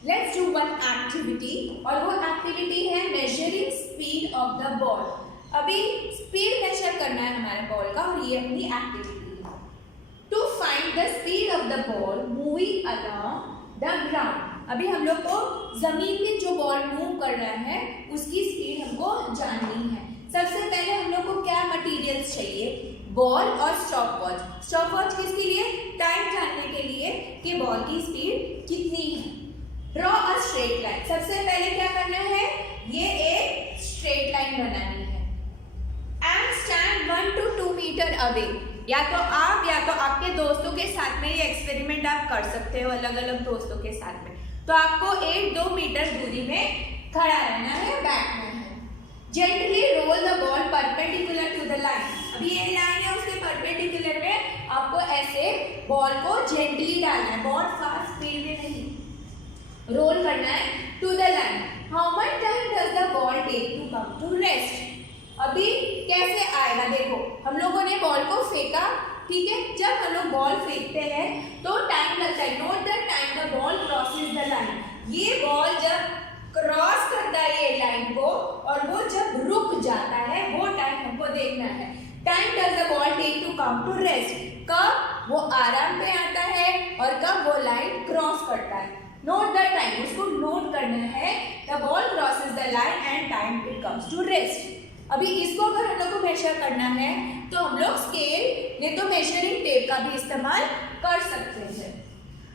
Let's do one activity, और वो एक्टिविटी है measuring speed of the ball. अभी स्पीड मेजर करना है हमारे बॉल का, और ये अपनी एक्टिविटी है। To find the speed of the ball moving along the ground. अभी हम लोग को जमीन में जो बॉल मूव कर रहा है उसकी स्पीड हमको जाननी है। सबसे पहले हम लोग को क्या मटेरियल्स चाहिए, बॉल और स्टॉप वॉच। स्टॉप वॉच किसके लिए, टाइम जानने के लिए कि बॉल की स्पीड कितनी है। ड्रॉ अ स्ट्रेट लाइन, सबसे पहले क्या करना है, ये एक स्ट्रेट लाइन बनानी है। And stand 1 to 2 metre away. या तो आप या तो आपके दोस्तों के साथ में ये एक्सपेरिमेंट आप कर सकते हो, अलग अलग दोस्तों के साथ में। तो आपको 1-2 मीटर दूरी में खड़ा रहना है, बैठना है। Gently roll the ball perpendicular to the line. अभी ये लाइन है, उसके परपेंडिकुलर में आपको ऐसे बॉल को जेंटली डालना है, बहुत फास्ट स्पीड में नहीं, रोल करना है to the line. How much time does the ball take to come to rest. अभी कैसे आएगा, देखो हम लोगों ने बॉल को फेंका, ठीक है। जब हम लोग बॉल फेंकते हैं तो टाइम लगता है। Note the time the ball crosses the line. ये बॉल जब क्रॉस करता है ये लाइन को, और वो जब रुक जाता है, वो टाइम हमको देखना है। Time does the ball take to come to rest, कब वो आराम पे आता है और कब वो लाइन क्रॉस करता है। नोट द टाइम, उसको नोट करना है। The ball crosses the line and time it comes to rest. अभी इसको अगर हम लोग को मेजर करना है तो हम लोग स्केल नहीं तो मेजरिंग टेप का भी इस्तेमाल कर सकते हैं।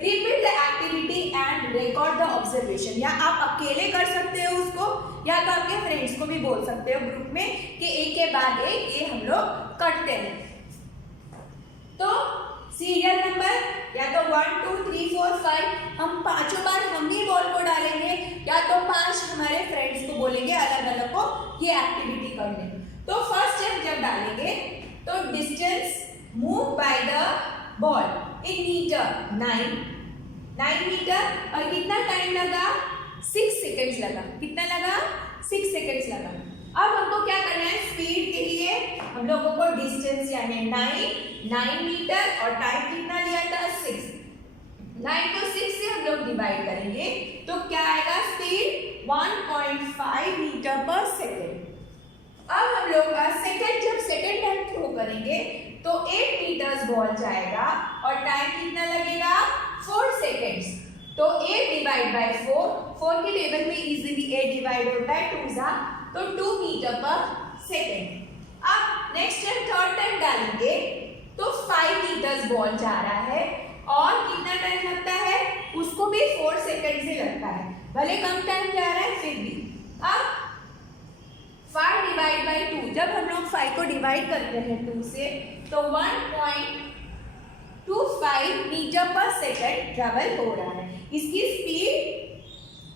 Repeat the activity and record the observation. या आप अकेले कर सकते हो उसको, या तो आपके फ्रेंड्स को भी बोल सकते हो ग्रुप में कि एक के बाद एक ये हम लोग करते हैं। तो सीरियल नंबर या तो 1 2 3 4 5 हम पांचों बार हम ही बॉल को डालेंगे, या तो 5 हमारे फ्रेंड्स को बोलेंगे अलग अलग को ये एक्टिविटी करने। तो फर्स्ट स्टेप जब डालेंगे तो distance move by the ball in metre 9 metre, और कितना टाइम लगा, 6 सेकेंड्स लगा। कितना लगा, 6 सेकेंड्स लगा। अब हमको क्या करना है, स्पीड के लिए हम लोगों को डिस्टेंस यानी 9 मीटर, और टाइम कितना लिया था, 6। 9 को 6 से हम लोग डिवाइड करेंगे तो क्या आएगा, स्पीड 1.5 मीटर पर सेकेंड। अब हम लोग सेकेंड जब सेकेंड टाइम थ्रो करेंगे तो 8 मीटर्स बॉल जाएगा, और टाइम कितना लगेगा, 4 सेकेंड्स। तो 8 डिवाइड बाय 4 के टेबल में इजीली 8 डिवाइड होता है 2 जा, तो 2 मीटर पर सेकेंड। अब नेक्स्ट टाइम थर्ड टाइम डालेंगे तो 5 मीटर्स बॉल जा रहा है, और कितना टाइम लगता है, उसको भी 4 सेकेंड से लगता है, भले कम टाइम जा रहा है फिर भी। अब 5 डिवाइड बाय 2, जब हम लोग 5 को डिवाइड करते हैं 2 से तो 1.25 मीटर पर सेकेंड ट्रेवल हो रहा है। इसकी स्पीड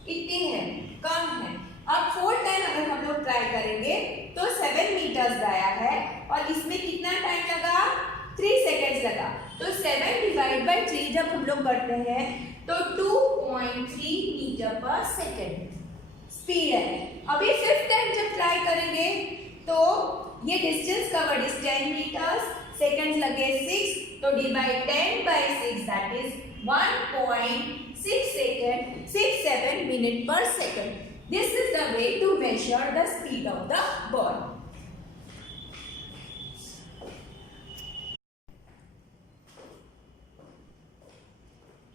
इतनी है, कम है। अब 4 टाइम अगर हम लोग ट्राई करेंगे तो 7 मीटर्स गया है, और इसमें कितना टाइम लगा, 3 सेकेंड्स लगा। तो 7 डिवाइड बाय 3 जब हम लोग करते हैं तो 2.3 मीटर पर सेकेंड स्पीड है। अभी 5th टाइम जब ट्राई करेंगे तो ये distance covered is 10 metres, seconds लगे 6, तो divide 10 by 6 that is 1.6 second 67 minute per second. This is the way to measure the speed of the ball.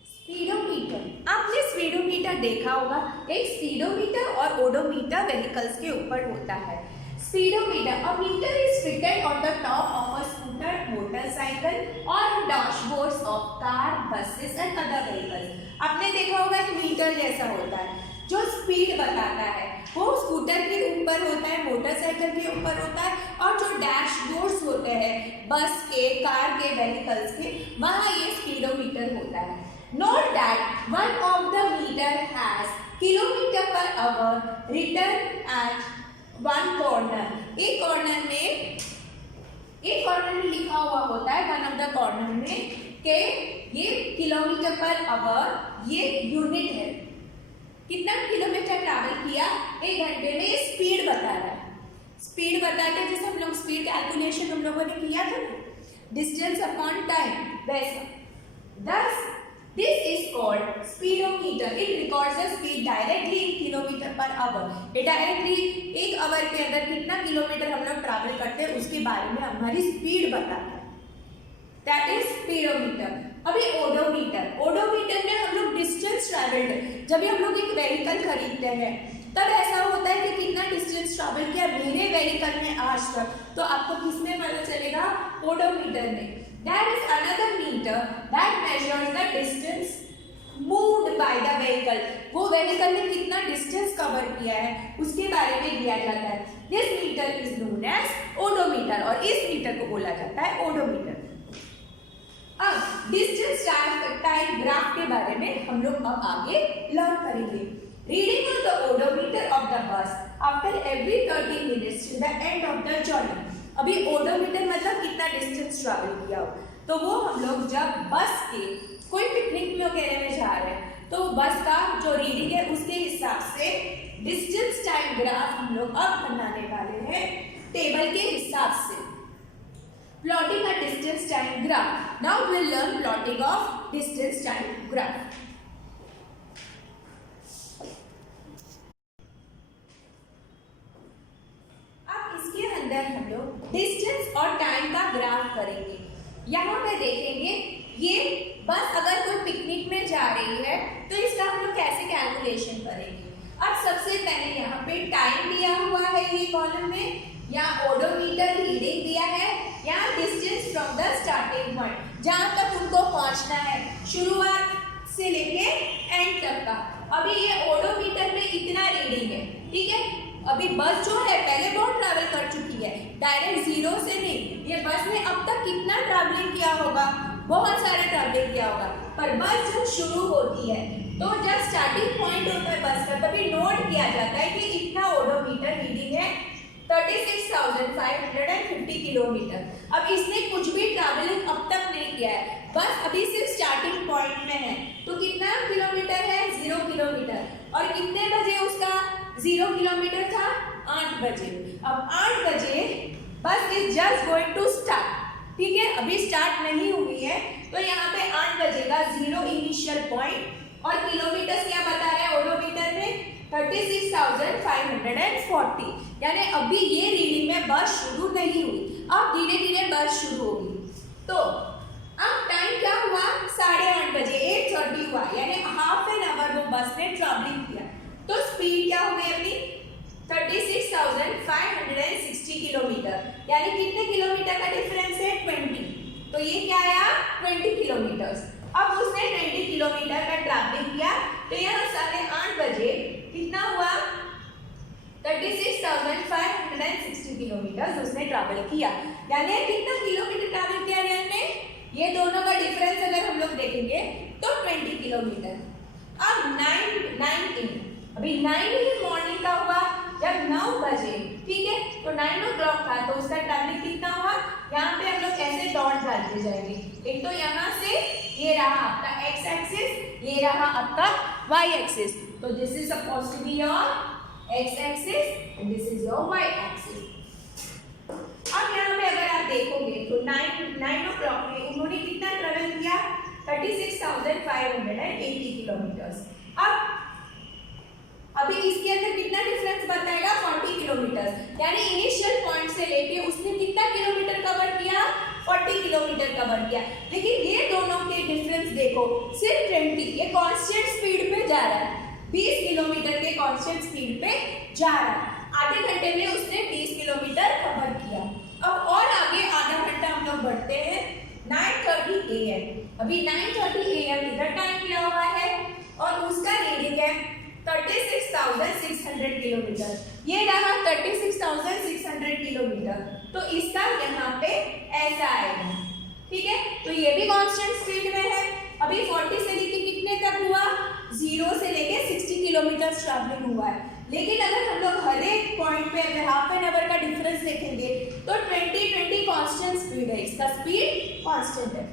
Speedometer, आपने speedometer देखा होगा। एक स्पीडोमीटर और ओडोमीटर व्हीकल्स के ऊपर होता है। Speedometer, a meter is fitted on the top of a scooter, motorcycle or dashboards of car, buses and other vehicles. आपने देखा होगा एक मीटर जैसा होता है जो स्पीड बताता है, वो स्कूटर के ऊपर होता है, मोटरसाइकिल के ऊपर होता है, और जो डैशबोर्ड्स होते हैं बस के, कार के, व्हीकल्स के, वहाँ ये स्पीडोमीटर होता है। Note that one of the meter has kilometer per hour written at one corner. एक कॉर्नर में लिखा हुआ होता है वन ऑफ द कॉर्नर में कि ये किलोमीटर पर आवर ये यूनिट है, कितना किलोमीटर ट्रैवल किया 1 घंटे में, ये स्पीड बता रहा है। स्पीड बता के जैसे हम लोग स्पीड कैलकुलेशन हम लोगों ने किया था, डिस्टेंस अपॉन टाइम, वैसा। 10 This is called speedometer. It records the speed directly in kilometer per hour. ये डायरेक्टली एक आवर के अंदर कितना किलोमीटर हम लोग ट्रैवल करते हैं उसके बारे में हमारी स्पीड बताता है. That is speedometer. अभी ओडोमीटर. ओडोमीटर में हम लोग डिस्टेंस ट्रैवल्ड, जब हम लोग एक व्हीकल खरीदते हैं तब ऐसा होता है कि कितना डिस्टेंस ट्रैवल किया मेरे व्हीकल में आज तक, तो आपको किसमें पता चलेगा? ओडोमीटर में. There is another meter that measures the distance moved by the vehicle. वो व्हीकल ने कितना डिस्टेंस कवर किया है उसके बारे में दिया जाता है. This meter is known as odometer और इस मीटर को बोला जाता है ओडोमीटर. अब डिस्टेंस टाइम ग्राफ के बारे में हम लोग अब आगे लर्न करेंगे. Reading of the odometer of the bus after every 30 minutes to the end of the journey. अभी ओडोमीटर मतलब कितना डिस्टेंस ट्रैवल किया हो, तो वो हम लोग जब बस के कोई पिकनिक में वगैरह में जा रहे हैं तो बस का जो रीडिंग है उसके हिसाब से डिस्टेंस टाइम ग्राफ हम लोग अब बनाने वाले हैं टेबल के हिसाब से. Plotting a distance time graph. Now we will learn plotting of distance time graph. हम लोग डिस्टेंस और टाइम का ग्राफ करेंगे. यहाँ पे देखेंगे ये बस अगर कोई पिकनिक में जा रही है तो इसका हम लोग कैसे कैलकुलेशन करेंगे. अब सबसे पहले यहाँ पे टाइम दिया हुआ है ये कॉलम में, यहाँ ओडोमीटर रीडिंग दिया है, यहाँ distance from the starting point जहाँ तक उनको पहुँचना है शुरुआत से लेके एंड तक का. अभी ये ओडोमीटर में इतना रीडिंग है, ठीक है. अभी बस जो है पहले बहुत ट्रैवल कर चुकी है, डायरेक्ट जीरो से नहीं. ये बस ने अब तक कितना ट्रैवलिंग किया होगा? बहुत सारा ट्रैवलिंग किया होगा. पर बस जब शुरू होती है तो जब स्टार्टिंग पॉइंट होता है बस का तभी नोट किया जाता है कि इतना ओडोमीटर रीडिंग है 36,550 किलोमीटर. अब इसने कुछ भी ट्रैवलिंग अब तक नहीं किया है, बस अभी सिर्फ स्टार्टिंग पॉइंट में है. तो कितना किलोमीटर है? 0 किलोमीटर. और कितने बजे उसका 0 किलोमीटर था? 8 बजे. अब 8 बजे bus is just going to start, ठीक है. अभी स्टार्ट नहीं हुई है तो यहाँ पे 8 बजे का 0 इनिशियल पॉइंट. और किलोमीटर क्या बता रहे हैं ओडोमीटर में? 36,540. यानी अभी ये रीडिंग में बस शुरू नहीं हुई, अब धीरे धीरे बस शुरू होगी. तो अब टाइम क्या हुआ? 8:30 बजे, 8:30 हुआ, यानी हाफ एन आवर वो बस ने ट्रैवलिंग किया. तो स्पीड क्या हो गई अपनी? 36,560 किलोमीटर. यानी कितने किलोमीटर का डिफरेंस है? 20. तो ये क्या आया? 20 किलोमीटर. अब उसने 20 किलोमीटर का ट्रैवलिंग किया तो यहाँ 8:30 बजे कितना हुआ? 36,560 किलोमीटर उसने ट्रैवल किया. यानी कितना किलोमीटर ट्रैवल किया ने? ये दोनों का डिफरेंस अगर हम लोग देखेंगे तो 20 किलोमीटर. अब 9 in, अभी 9 in मॉर्निंग का हुआ जब 9 बजे, ठीक है. तो 9 o'clock था तो उसका ट्रैवलिंग कितना हुआ? यहाँ पे हम लोग कैसे डॉट डालते जाएंगे. एक तो यहाँ से ये रहा आपका x एक्सिस, ये रहा आपका y एक्सिस. तो this is supposed to be your x axis and this is your y axis. अब यहाँ पे अगर आप देखोगे तो 9 o'clock में उन्होंने कितना ट्रैवल किया? 36,580 किलोमीटर. अब अभी इसके अंदर कितना डिफरेंस बताएगा? 40 किलोमीटर. यानी इनिशियल पॉइंट से लेके उसने कितना किलोमीटर कवर किया? 40 किलोमीटर कवर किया. लेकिन ये दोनों के डिफरेंस देखो, सिर्फ 20. ये कांस्टेंट स्पीड पे जा रहा है, 20 किलोमीटर के कांस्टेंट स्पीड पे जा रहा है. आधे घंटे में उसने 20 किलोमीटर कवर किया. अब और आगे आधा घंटा हम लोग बढ़ते हैं 9:30 AM. अभी 9:30 AM इधर टाइम किया हुआ है और उसका रीडिंग है 36,600 किलोमीटर. ये रहा 36,600 किलोमीटर. तो इसका यहाँ पे ऐसा आएगा, ठीक है. तो ये भी कांस्टेंट स्पीड में है. अभी 40 से लेके कितने तक हुआ? 0 से लेके 60 किलोमीटर ट्रैवलिंग हुआ है. लेकिन अगर हम लोग हर एक पॉइंट पे अगर हाफ एन आवर का डिफरेंस देखेंगे तो 20 कांस्टेंट स्पीड है, इसका स्पीड कांस्टेंट है.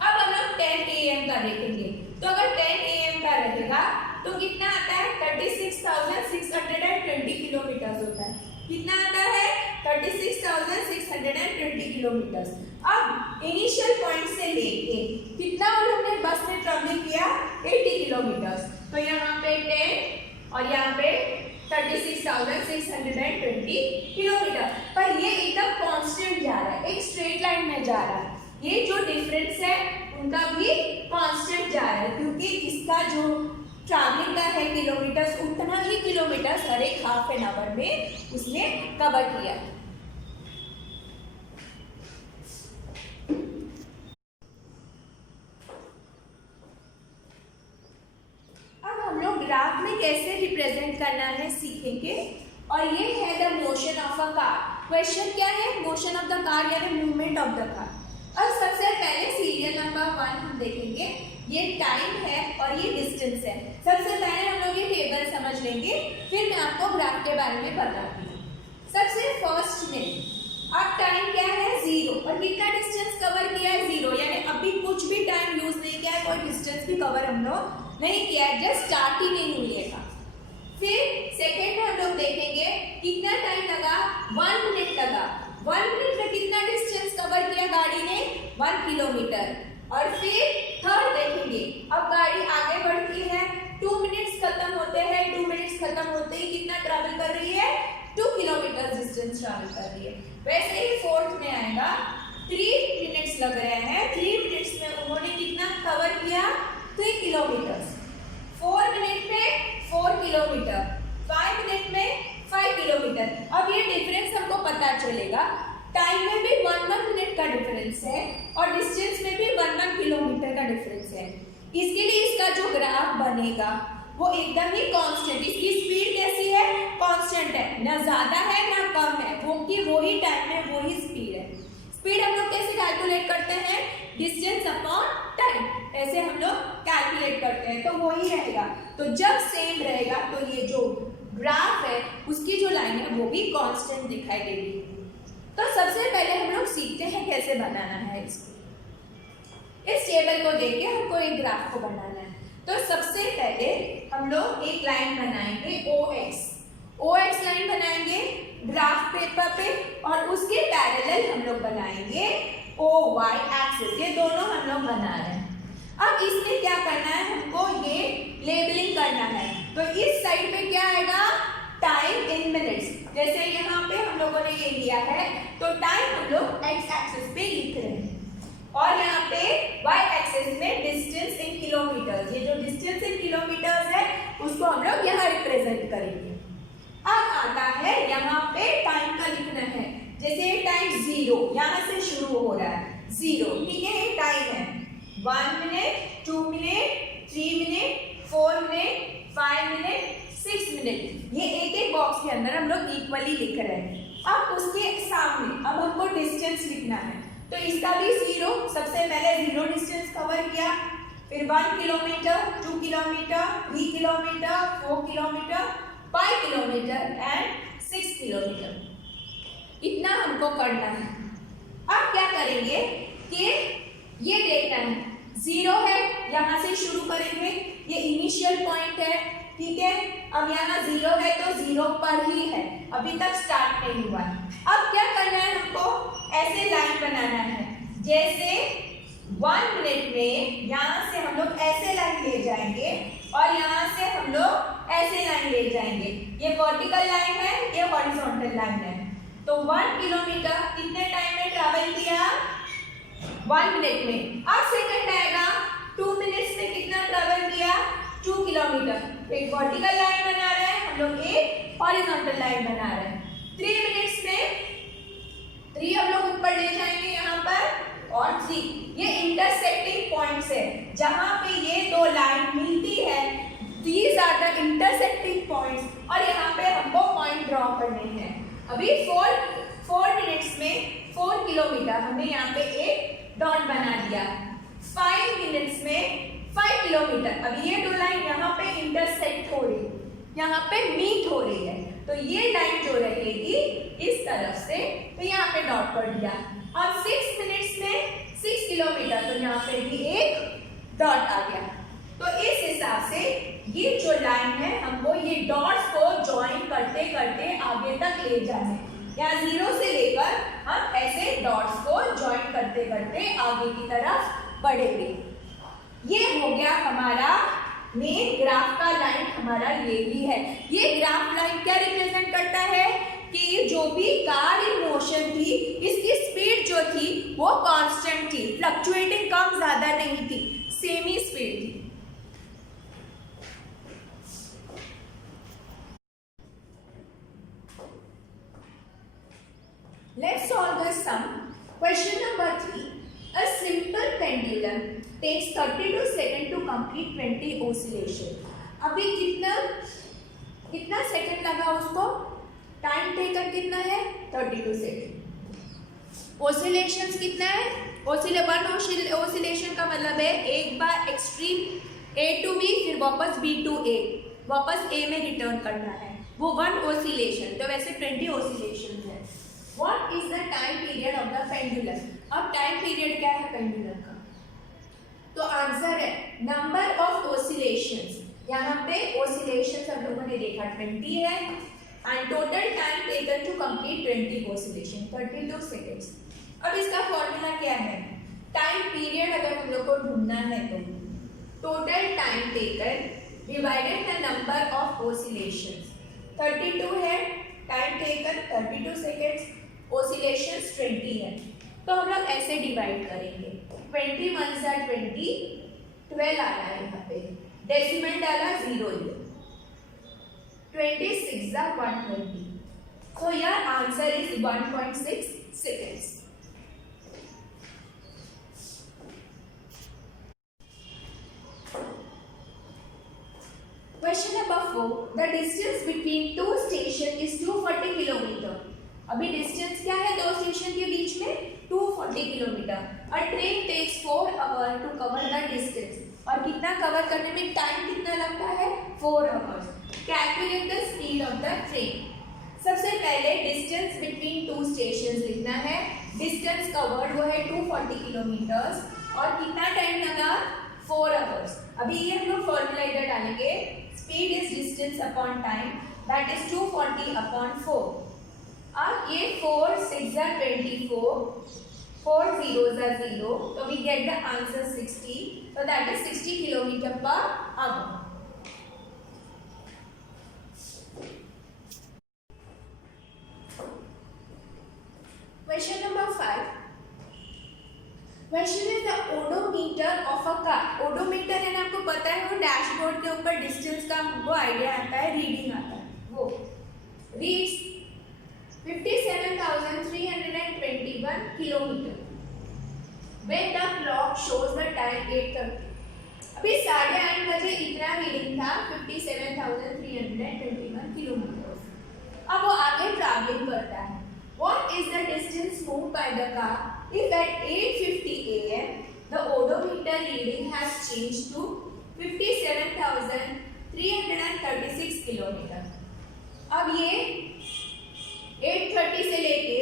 अब हम लोग 10 AM का देखेंगे तो अगर 10 AM का रहेगा तो कितना आता है? 36,620 किलोमीटर होता है. कितना आता है? 36,620 किलोमीटर. अब इनिशियल पॉइंट से लेके कितना और हमने बस में ट्रैवल किया 80 किलोमीटर। तो यहाँ पे 10 और यहाँ पे 36,620 किलोमीटर। पर ये एकदम कांस्टेंट जा रहा है, एक स्ट्रेट लाइन में जा रहा है। ये जो डिफरेंस है उनका भी कांस्टेंट जा रहा है, क्योंकि इसका जो ट्रैवलिंग का है किलोमीटर्स, उतना ही किलोमीटर्स हर एक हाफ एन आवर में उसने कवर किया। अब हम लोग ग्राफ में कैसे रिप्रेजेंट करना है सीखेंगे। और ये है the motion of a car. Question क्या है? मोशन ऑफ द कार यानी मूवमेंट ऑफ द कार। अब सबसे पहले सीरियल नंबर 1 हम देखेंगे। ये टाइम है और ये डिस्टेंस है। सबसे पहले हम लोग ये टेबल समझ लेंगे, फिर मैं आपको ग्राफ के बारे में बताती हूँ। सबसे फर्स्ट में अब टाइम क्या है? 0 और कितना डिस्टेंस कवर किया है? 0, यानी अभी कुछ भी टाइम यूज नहीं किया है, कोई डिस्टेंस भी कवर हम लोग नहीं किया है, जस्ट स्टार्ट ही नहीं हुई है। फिर सेकेंड में हम लोग देखेंगे कितना टाइम लगा? 1 मिनट लगा। 1 मिनट में कितना डिस्टेंस कवर किया गाड़ी ने? 1 किलोमीटर। और फिर थर्ड देखेंगे, अब गाड़ी आगे बढ़ती है, 2 मिनट्स खत्म होते हैं, 2 मिनट्स खत्म होते ही कितना ट्रैवल कर रही है? 2 किलोमीटर डिस्टेंस ट्रैवल कर रही है। वैसे ही फोर्थ में आएगा, 3 मिनट्स लग रहे हैं, 3 मिनट्स में उन्होंने कितना कवर किया? 3 किलोमीटर। 4 मिनट में 4 किलोमीटर, 5 मिनट में 5 किलोमीटर। अब ये डिफरेंस हमको पता चलेगा, टाइम में भी 1 मिनट का डिफरेंस है और डिस्टेंस में भी 1 किलोमीटर का डिफरेंस है। इसके लिए इसका जो ग्राफ बनेगा वो एकदम ही कांस्टेंट, इसकी स्पीड कैसी है? कांस्टेंट है, ना ज्यादा है ना कम है, वो कि वही टाइम में वही स्पीड है। स्पीड हम लोग कैसे कैलकुलेट करते हैं? डिस्टेंस अपॉन टाइम, ऐसे हम लोग कैलकुलेट करते हैं, तो वही रहेगा। तो जब सेम रहेगा तो ये जो ग्राफ है उसकी जो लाइन है वो भी कांस्टेंट दिखाई देगी। तो सबसे पहले हम लोग सीखते हैं कैसे बनाना है इसको। इस टेबल को देख के हमको एक ग्राफ को बनाना है। तो सबसे पहले हम लोग एक लाइन बनाएंगे OX लाइन बनाएंगे ग्राफ पेपर पे, और उसके पैरेलल हम लोग बनाएंगे OY एक्सिस। ये दोनों हम लोग बना रहे हैं। अब इसमें क्या करना है? हमको ये लेबलिंग करना है। तो इस साइड पे क्या आएगा? Time in minutes. जैसे यहाँ पे हम लोगों ने ये लिया है, तो टाइम हम लोग एक्स एक्सिस पे लिख रहे हैं, और यहाँ पे वाई एक्सिस में डिस्टेंस इन किलोमीटर। ये जो डिस्टेंस इन किलोमीटर है उसको हम लोग यहाँ रिप्रेजेंट करेंगे। अब आता है यहाँ पे टाइम का लिखना है। जैसे टाइम 0 यहाँ से शुरू हो रहा है, 0, ठीक है, ये टाइम है। 1 minute, 2 minute, 3 minute, 4 minute, 5 minute, 6 minute. ये एक एक बॉक्स के अंदर हम लोग इक्वली लिख रहे हैं। अब उसके सामने अब हमको डिस्टेंस लिखना है। तो इसका भी 0, सबसे पहले 0 डिस्टेंस कवर किया, फिर 1 kilometre, 2 kilometre, 3 kilometre, 4 kilometre, 5 kilometre and 6 kilometre. इतना हमको करना है। अब क्या करेंगे कि ये देखना है, 0 है, यहाँ से शुरू करेंगे, ये इनिशियल पॉइंट है, ठीक है। अब यहाँ 0 है तो 0 पर ही है, अभी तक स्टार्ट नहीं हुआ है। अब क्या करना है? हमको ऐसे लाइन बनाना है, जैसे 1 मिनट में यहाँ से हम लोग ऐसे लाइन ले जाएंगे और यहाँ से हम लोग ऐसे लाइन ले जाएंगे। ये वर्टिकल लाइन है, ये हॉरिजॉन्टल लाइन है। तो 1 किलोमीटर कितने टाइम में ट्रैवल किया? 1 मिनट में। अब सेकंड आएगा, 2 मिनट्स में कितना ट्रैवल किया? 2 किलोमीटर। एक वर्टिकल लाइन बना रहे हैं हम लोग, एक हॉरिजॉन्टल लाइन बना रहे हैं। 3 मिनट्स में 3 हम लोग ऊपर ले जाएंगे यहाँ पर, और 3 ये इंटरसेक्टिंग पॉइंट्स है, जहाँ पे ये दो लाइन मिलती है। These are the intersecting points, और यहाँ पे हमको पॉइंट ड्रॉ करने हैं। अभी 4 मिनट्स में 4 किलोमीटर हमने यहाँ पे एक डॉट बना दिया। 5 मिनट्स में 5 किलोमीटर। अब ये दो लाइन यहाँ पे इंटरसेक्ट हो रही, यहाँ पे मीट हो रही है, तो ये लाइन जो रहेगी इस तरफ से, तो यहाँ पे डॉट कर दिया। अब 6 मिनट्स में 6 किलोमीटर, तो यहाँ पे भी एक डॉट आ गया। तो इस हिसाब से ये जो लाइन है हमको ये डॉट्स को ज्वाइन करते करते आगे तक ले जाना है। या 0 से लेकर हम ऐसे डॉट्स को ज्वाइन करते करते आगे की तरफ बढ़ेंगे। ये हो गया हमारा मेन ग्राफ का लाइन, हमारा ये ही है। ये ग्राफ लाइन क्या रिप्रेजेंट करता है कि जो भी कार इन मोशन थी, इसकी स्पीड जो थी वो कांस्टेंट थी, फ्लक्चुएटिंग, कम ज्यादा नहीं थी, सेम ही स्पीड थी। Let's solve the sum. Question number 3. A simple pendulum takes 32 seconds to complete 20 oscillation. अभी कितना सेकंड लगा उसको? टाइम टेकन कितना है? 32 सेकंड। ओसिलेशंस कितना है? ओसिलेशन का मतलब है एक बार एक्सट्रीम A टू B, फिर वापस B टू A, वापस A में रिटर्न करना है, वो 1 ओसिलेशन। तो वैसे 20 ओसिलेशन है। What is the time period of the pendulum? अब टाइम पीरियड क्या है पेंडुलम का? तो आंसर है नंबर ऑफ ओसिलेशंस। यहाँ पे ओसिलेशंस हम लोगों ने देखा 20 है, and total time taken to complete 20 oscillation 32 seconds. अब इसका फॉर्मूला क्या है? टाइम पीरियड अगर हम लोग को ढूंढना है तो total time taken divided the number of oscillations. 32 है, टाइम टेकन 32 सेकेंड्स, ओसिलेशंस 20 है, तो हम लोग ऐसे डिवाइड करेंगे। 20 1 सा 20, 12 आ रहा है यहाँ पे, डेसिमल डाला 0 ये, 26 सा 120, so your answer is 1.6 seconds. Question number 4. The distance between two stations is 240 kilometre. अभी डिस्टेंस क्या है दो स्टेशन के बीच में? 240 kilometre. A train takes 4 hour to cover the distance, और कितना कवर करने में टाइम कितना लगता है? 4 hours. Calculate the speed of the train. सबसे पहले डिस्टेंस बिटवीन टू स्टेशंस लिखना है। डिस्टेंस कवर्ड वो है 240 किलोमीटर्स, और कितना टाइम लगा? 4 आवर्स। अभी ये हम लोग फॉर्मूला इधर डालेंगे, speed is distance upon time, that is 240 upon 4। अब ये 4 6 are 24, 4 zeros are 0, so we get the answer 60, so that is 60 kilometer per hour. Question number 5. Question is the odometer of a car. odometer है ना, आपको पता है वो dashboard के ऊपर डिस्टेंस का वो आइडिया आता है, रीडिंग आता है, वो reads 57,321 kilometre when the clock shows the time 8:30. अभी 8:30 बजे इतना रीडिंग था 57,321 किलोमीटर। अब वो आगे ट्रैवलिंग करता है। What is the distance moved by the car if at 8:50 AM the odometer reading has changed to 57,336 kilometre. अब ये 8:30 से लेके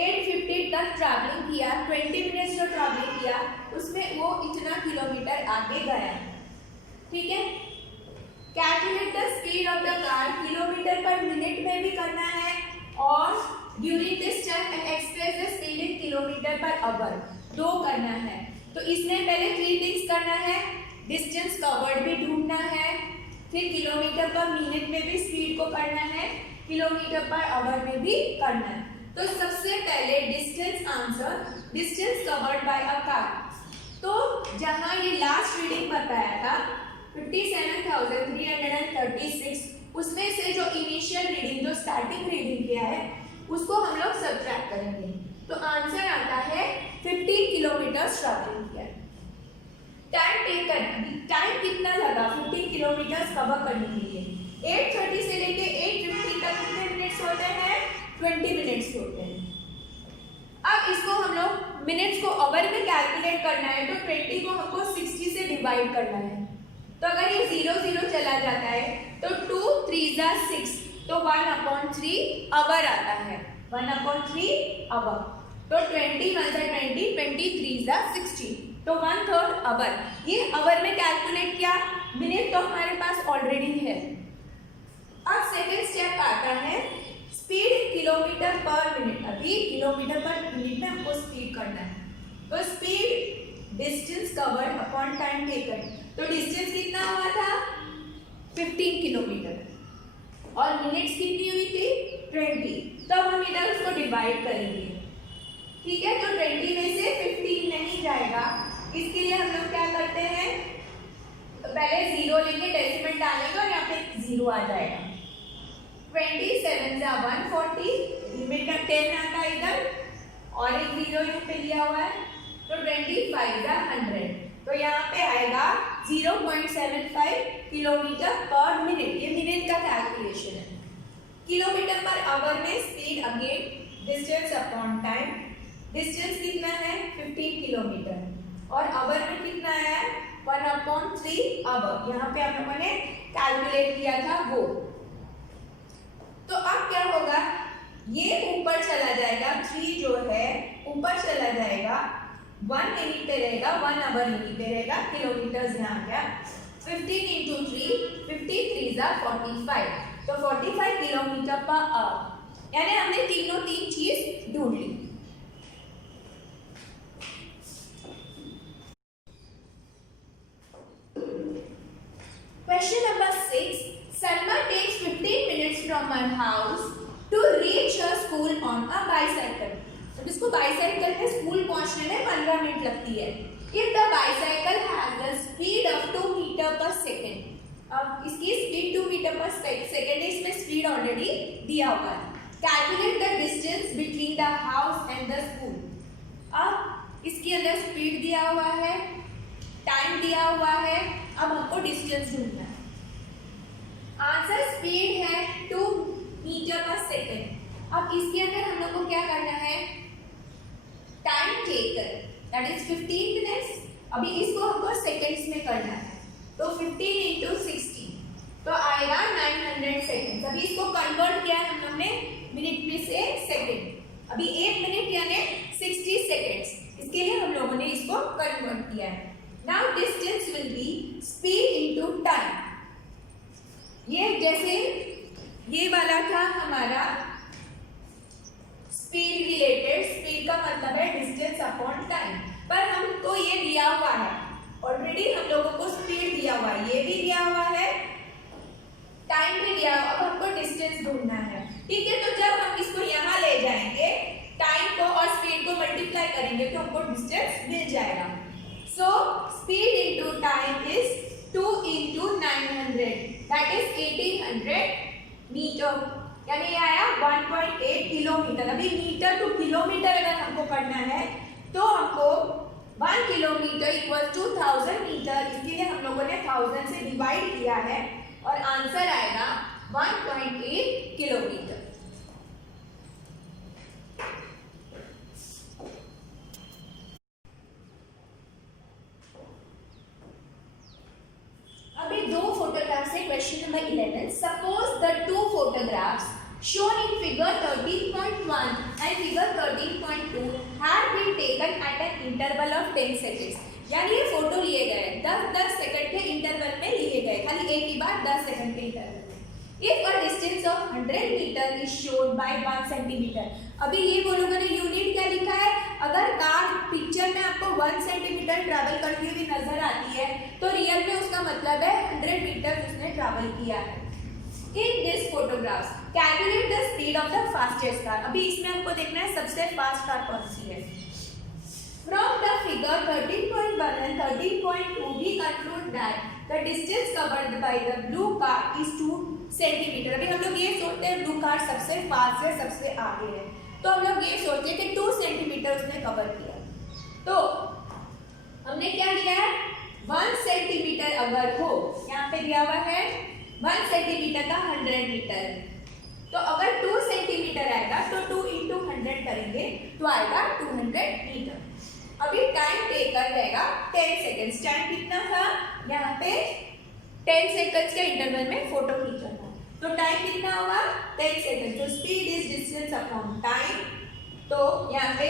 8:50 तक ट्रैवलिंग किया, 20 मिनट्स जो ट्रैवलिंग किया उसमें वो इतना किलोमीटर आगे गया, ठीक है। Calculate the speed of the car, kilometre पर मिनट में भी करना है, और during this time express the speed in kilometre per hour, दो करना है। तो इसमें पहले 3 थिंग्स करना है, डिस्टेंस कवर्ड भी ढूंढना है, फिर किलोमीटर पर मिनट में भी स्पीड को करना है, किलोमीटर पर आवर में भी करना है। तो सबसे पहले distance answer, distance covered by a car. तो जहां ये लास्ट रीडिंग बताया था 57,336, उसमें से जो इनिशियल रीडिंग, जो स्टार्टिंग रीडिंग किया है उसको हम लोग सब्ट्रैक्ट करेंगे, तो आंसर आता है 15 किलोमीटर ट्रैवलिंग किया। टाइम टेकन, टाइम कितना लगा 15 किलोमीटर कवर करने के लिए? 8:30 से लेके 8:50 तक कितने मिनट्स होते हैं? 20 मिनट्स होते हैं। अब इसको हम लोग मिनट्स को आवर में कैलकुलेट करना है, तो 20 को हमको 60 से डिवाइड करना है। तो अगर ये 0 0 चला जाता है तो 2 3 जा 6, तो 1/3 आवर आता है, 1/3 आवर। तो 20 1 जा 20, 23 जा 60, तो 1/3 आवर। ये आवर में कैलकुलेट किया, मिनट तो हमारे पास ऑलरेडी है। अब सेकेंड स्टेप आता है स्पीड इन किलोमीटर किलोमीटर पर मिनट, अभी किलोमीटर पर मिनट में हमको स्पीड करना है। तो speed distance covered upon time taken, तो डिस्टेंस कितना हुआ था 15 किलोमीटर और मिनट्स कितनी हुई थी 20। तो हम इधर उसको डिवाइड करेंगे, ठीक है। तो 20 में से 15 नहीं जाएगा, इसके लिए हम लोग क्या करते हैं, पहले 0 लेंगे, डेसिमल डालेंगे और यहाँ पे 0 आ जाएगा। 27 जा 140, लिमिट का 10 आता है इधर और एक 0 यहाँ पे लिया हुआ है, तो 25 जा 100, तो यहाँ पे आएगा 0.75 किलोमीटर पर मिनट। ये मिनट का कैलकुलेशन है। किलोमीटर पर आवर में speed again distance upon time, distance कितना है 15 किलोमीटर और आवर में कितना है 1/3 आवर, यहाँ पे हम लोगों ने कैलकुलेट किया था वो। तो अब क्या होगा, ये ऊपर चला जाएगा, 3 जो है ऊपर चला जाएगा, 1 मिनट पे रहेगा, 1 आवर मिनट पे रहेगा, किलोमीटर्स यहाँ गया 15 इंटू 3, 53 जा 45, तो 45 किलोमीटर पर आवर, यानी हमने तीनों तीन चीज ढूंढ ली। Question number 6. Salma takes 15 minutes from her house to reach her school on a bicycle. तो इसको बाइसाइकिल में स्कूल पहुंचने में 15 मिनट लगती है। If the bicycle has the speed of 2 metre per second, अब इसकी स्पीड 2 मीटर पर सेकेंड है, इसमें स्पीड ऑलरेडी दिया हुआ है। Calculate the distance between the house and the school. अब इसके अंदर स्पीड दिया हुआ है, टाइम दिया हुआ है, अब हमको डिस्टेंस ढूंढना है। आंसर स्पीड है 2 मीटर पर सेकेंड। अब इसके अंदर हम लोग को क्या करना है, time taken that is 15 minutes, अभी इसको हमको सेकेंड्स में करना है, तो 15 इंटू 60 तो आएगा 900 सेकेंड। अभी इसको कन्वर्ट किया है हम लोग ने मिनट में से सेकेंड, अभी 1 मिनट यानी 60 सेकेंड्स, इसके लिए हम लोगों ने इसको कन्वर्ट किया है। Now distance will be speed into time. ये जैसे ये वाला था हमारा स्पीड रिलेटेड, स्पीड का मतलब है डिस्टेंस अपॉन टाइम, पर हमको ये दिया हुआ है ऑलरेडी, हम लोगों को स्पीड दिया हुआ है, ये भी दिया हुआ है, टाइम भी दिया हुआ, अब हमको डिस्टेंस ढूंढना है, ठीक है। तो जब हम इसको यहाँ ले जाएंगे, टाइम को और स्पीड को मल्टीप्लाई करेंगे तो हमको डिस्टेंस मिल जाएगा। So speed into time is 2 into 900, that is 1800 meter, यानी ये आया 1.8 किलोमीटर। अभी मीटर टू किलोमीटर अगर हमको करना है तो हमको 1 किलोमीटर इक्वल टू 1000 मीटर, इसलिए हम लोगों ने 1000 से डिवाइड किया है और आंसर आएगा 1.8 किलोमीटर। अभी दो फोटोग्राफ्स है। Question number 11, suppose the two photographs shown in figure 13.1 and figure 13.2 had been taken at an interval of 10 seconds, यानी ये फोटो लिए गए 10-10 सेकंड के इंटरवल में लिए गए, खाली एक ही बार 10 सेकंड के इंटरवल में। If a distance of 100 meter is shown by 1 centimeter, अभी ये बोलोगे ना यूनिट क्या लिखा है, अगर कार पिक्चर में आपको 1 सेंटीमीटर ट्रैवल करती हुई नजर आती है तो रियल में उसका मतलब है 100 मीटर उसने ट्रैवल किया है। In this photographs, calculate the speed of the fastest car. अभी इसमें हमको देखना है सबसे फास्ट कार कौन सी है। From the figure 13.1 and 13.2, we conclude that the distance covered by the blue car is 2 centimetre. अभी हम लोग ये सोचते हैं ब्लू कार सबसे फास्ट है, सबसे आगे है, तो हम लोग ये सोचते हैं कि 2 सेंटीमीटर उसने कवर किया। तो हमने क्या लिया है, 1 सेंटीमीटर अगर हो, यहाँ पे दिया हुआ है 1 सेंटीमीटर का 100 मीटर, तो अगर 2 सेंटीमीटर आएगा तो 2 इंटू 100 करेंगे तो आएगा 200 मीटर। अभी टाइम टेकन रहेगा 10 सेकेंड्स। टाइम कितना था, यहाँ पे 10 सेकेंड्स के इंटरवल में फोटो खींचना, तो टाइम कितना हुआ 10 सेकेंड। तो speed is distance upon time, तो यहाँ पे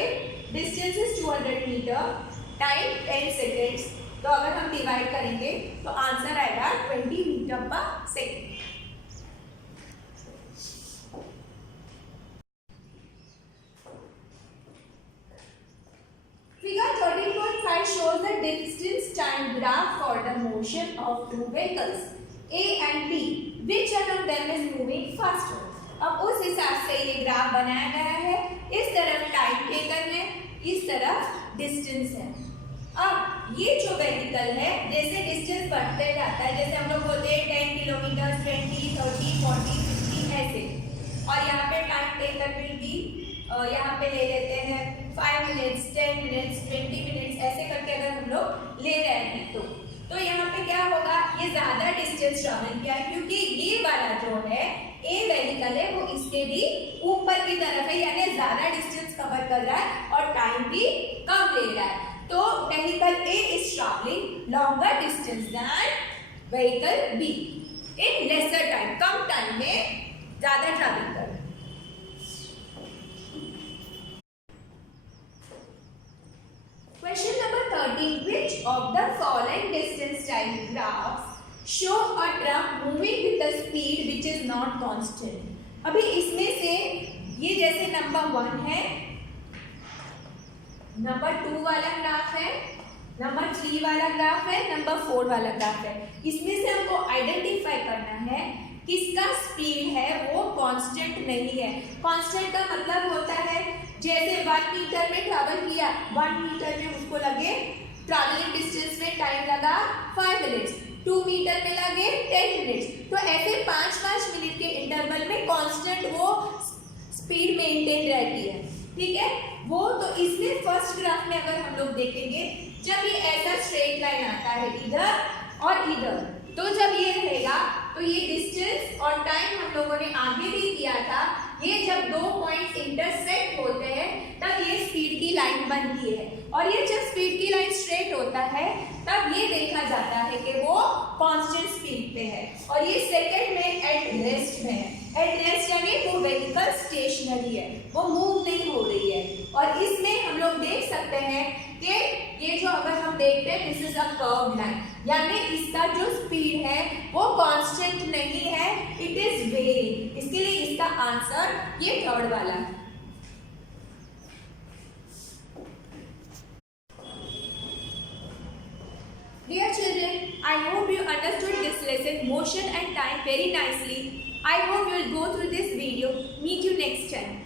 distance is 200 metre, time 10 seconds, तो अगर हम डिवाइड करेंगे तो आंसर आएगा 20 metre per second. motion of two vehicles A and B. Which one of them is moving faster? अब उस हिसाब से ये ग्राफ बनाया गया है। इस तरफ टाइम टेकन है, इस तरफ डिस्टेंस है। अब ये जो वेहिकल है, जैसे डिस्टेंस बढ़ते जाता है, जैसे हम लोग बोलते हैं 10 किलोमीटर, 20, 30, 40, 50 ऐसे, और यहाँ पे टाइम टेकन विल बी यहाँ पे ले लेते हैं 5 मिनट्स, 10 मिनट्स, 20 मिनट्स, ऐसे करके अगर हम लोग ले रहे हैं तो यहाँ पे क्या होगा, ये ज्यादा डिस्टेंस ट्रैवल किया है, क्योंकि ये वाला जो है ए वेहिकल है वो इसके भी ऊपर की तरफ है, यानी ज्यादा डिस्टेंस कवर कर रहा है और टाइम भी कम ले रहा है। तो vehicle A is travelling longer distance than vehicle B in lesser time, कम टाइम में ज्यादा ट्रैवल कर रहा है। Question number 13. Which of the following distance diagrams show a truck moving with a speed which is not constant? अभी इसमें से ये जैसे नंबर 1 है, नंबर 2 वाला ग्राफ है, नंबर 3 वाला ग्राफ है, नंबर 4 वाला ग्राफ है। इसमें से हमको आइडेंटिफाई करना है किसका स्पीड है वो कांस्टेंट नहीं है। कांस्टेंट का मतलब होता है जैसे 1 मीटर में ट्रैवल किया, 1 मीटर में उसको लगे ट्रैवलिंग डिस्टेंस में टाइम लगा 5 मिनट्स, 2 मीटर में लगे 10 मिनट्स, तो ऐसे 5-5 मिनट के इंटरवल में कांस्टेंट वो स्पीड मेंटेन रहती है, ठीक है वो। तो इसमें फर्स्ट ग्राफ में अगर हम लोग देखेंगे, जब ये ऐसा स्ट्रेट लाइन आता है इधर और इधर, तो जब ये रहेगा तो ये डिस्टेंस और टाइम हम लोगों ने आगे भी किया था, ये जब 2 पॉइंट इंटरसेक्ट होते हैं तब ये स्पीड की लाइन बनती है, और ये जब स्पीड की लाइन स्ट्रेट होता है तब ये देखा जाता है कि वो कांस्टेंट स्पीड पे है, और ये सेकंड में एट रेस्ट में है। एट रेस्ट यानी वो व्हीकल स्टेशनरी है, वो मूव नहीं हो रही है। और इसमें हम लोग देख सकते हैं कि ये जो अगर हम देखते हैं this is a curve line, यानी इसका जो स्पीड है वो कांस्टेंट नहीं है, इट इज वेरिंग। इसके लिए इसका आंसर ये थर्ड वाला है। Dear children, I hope you understood this lesson, motion and time very nicely. I hope you will go through this video. Meet you next time.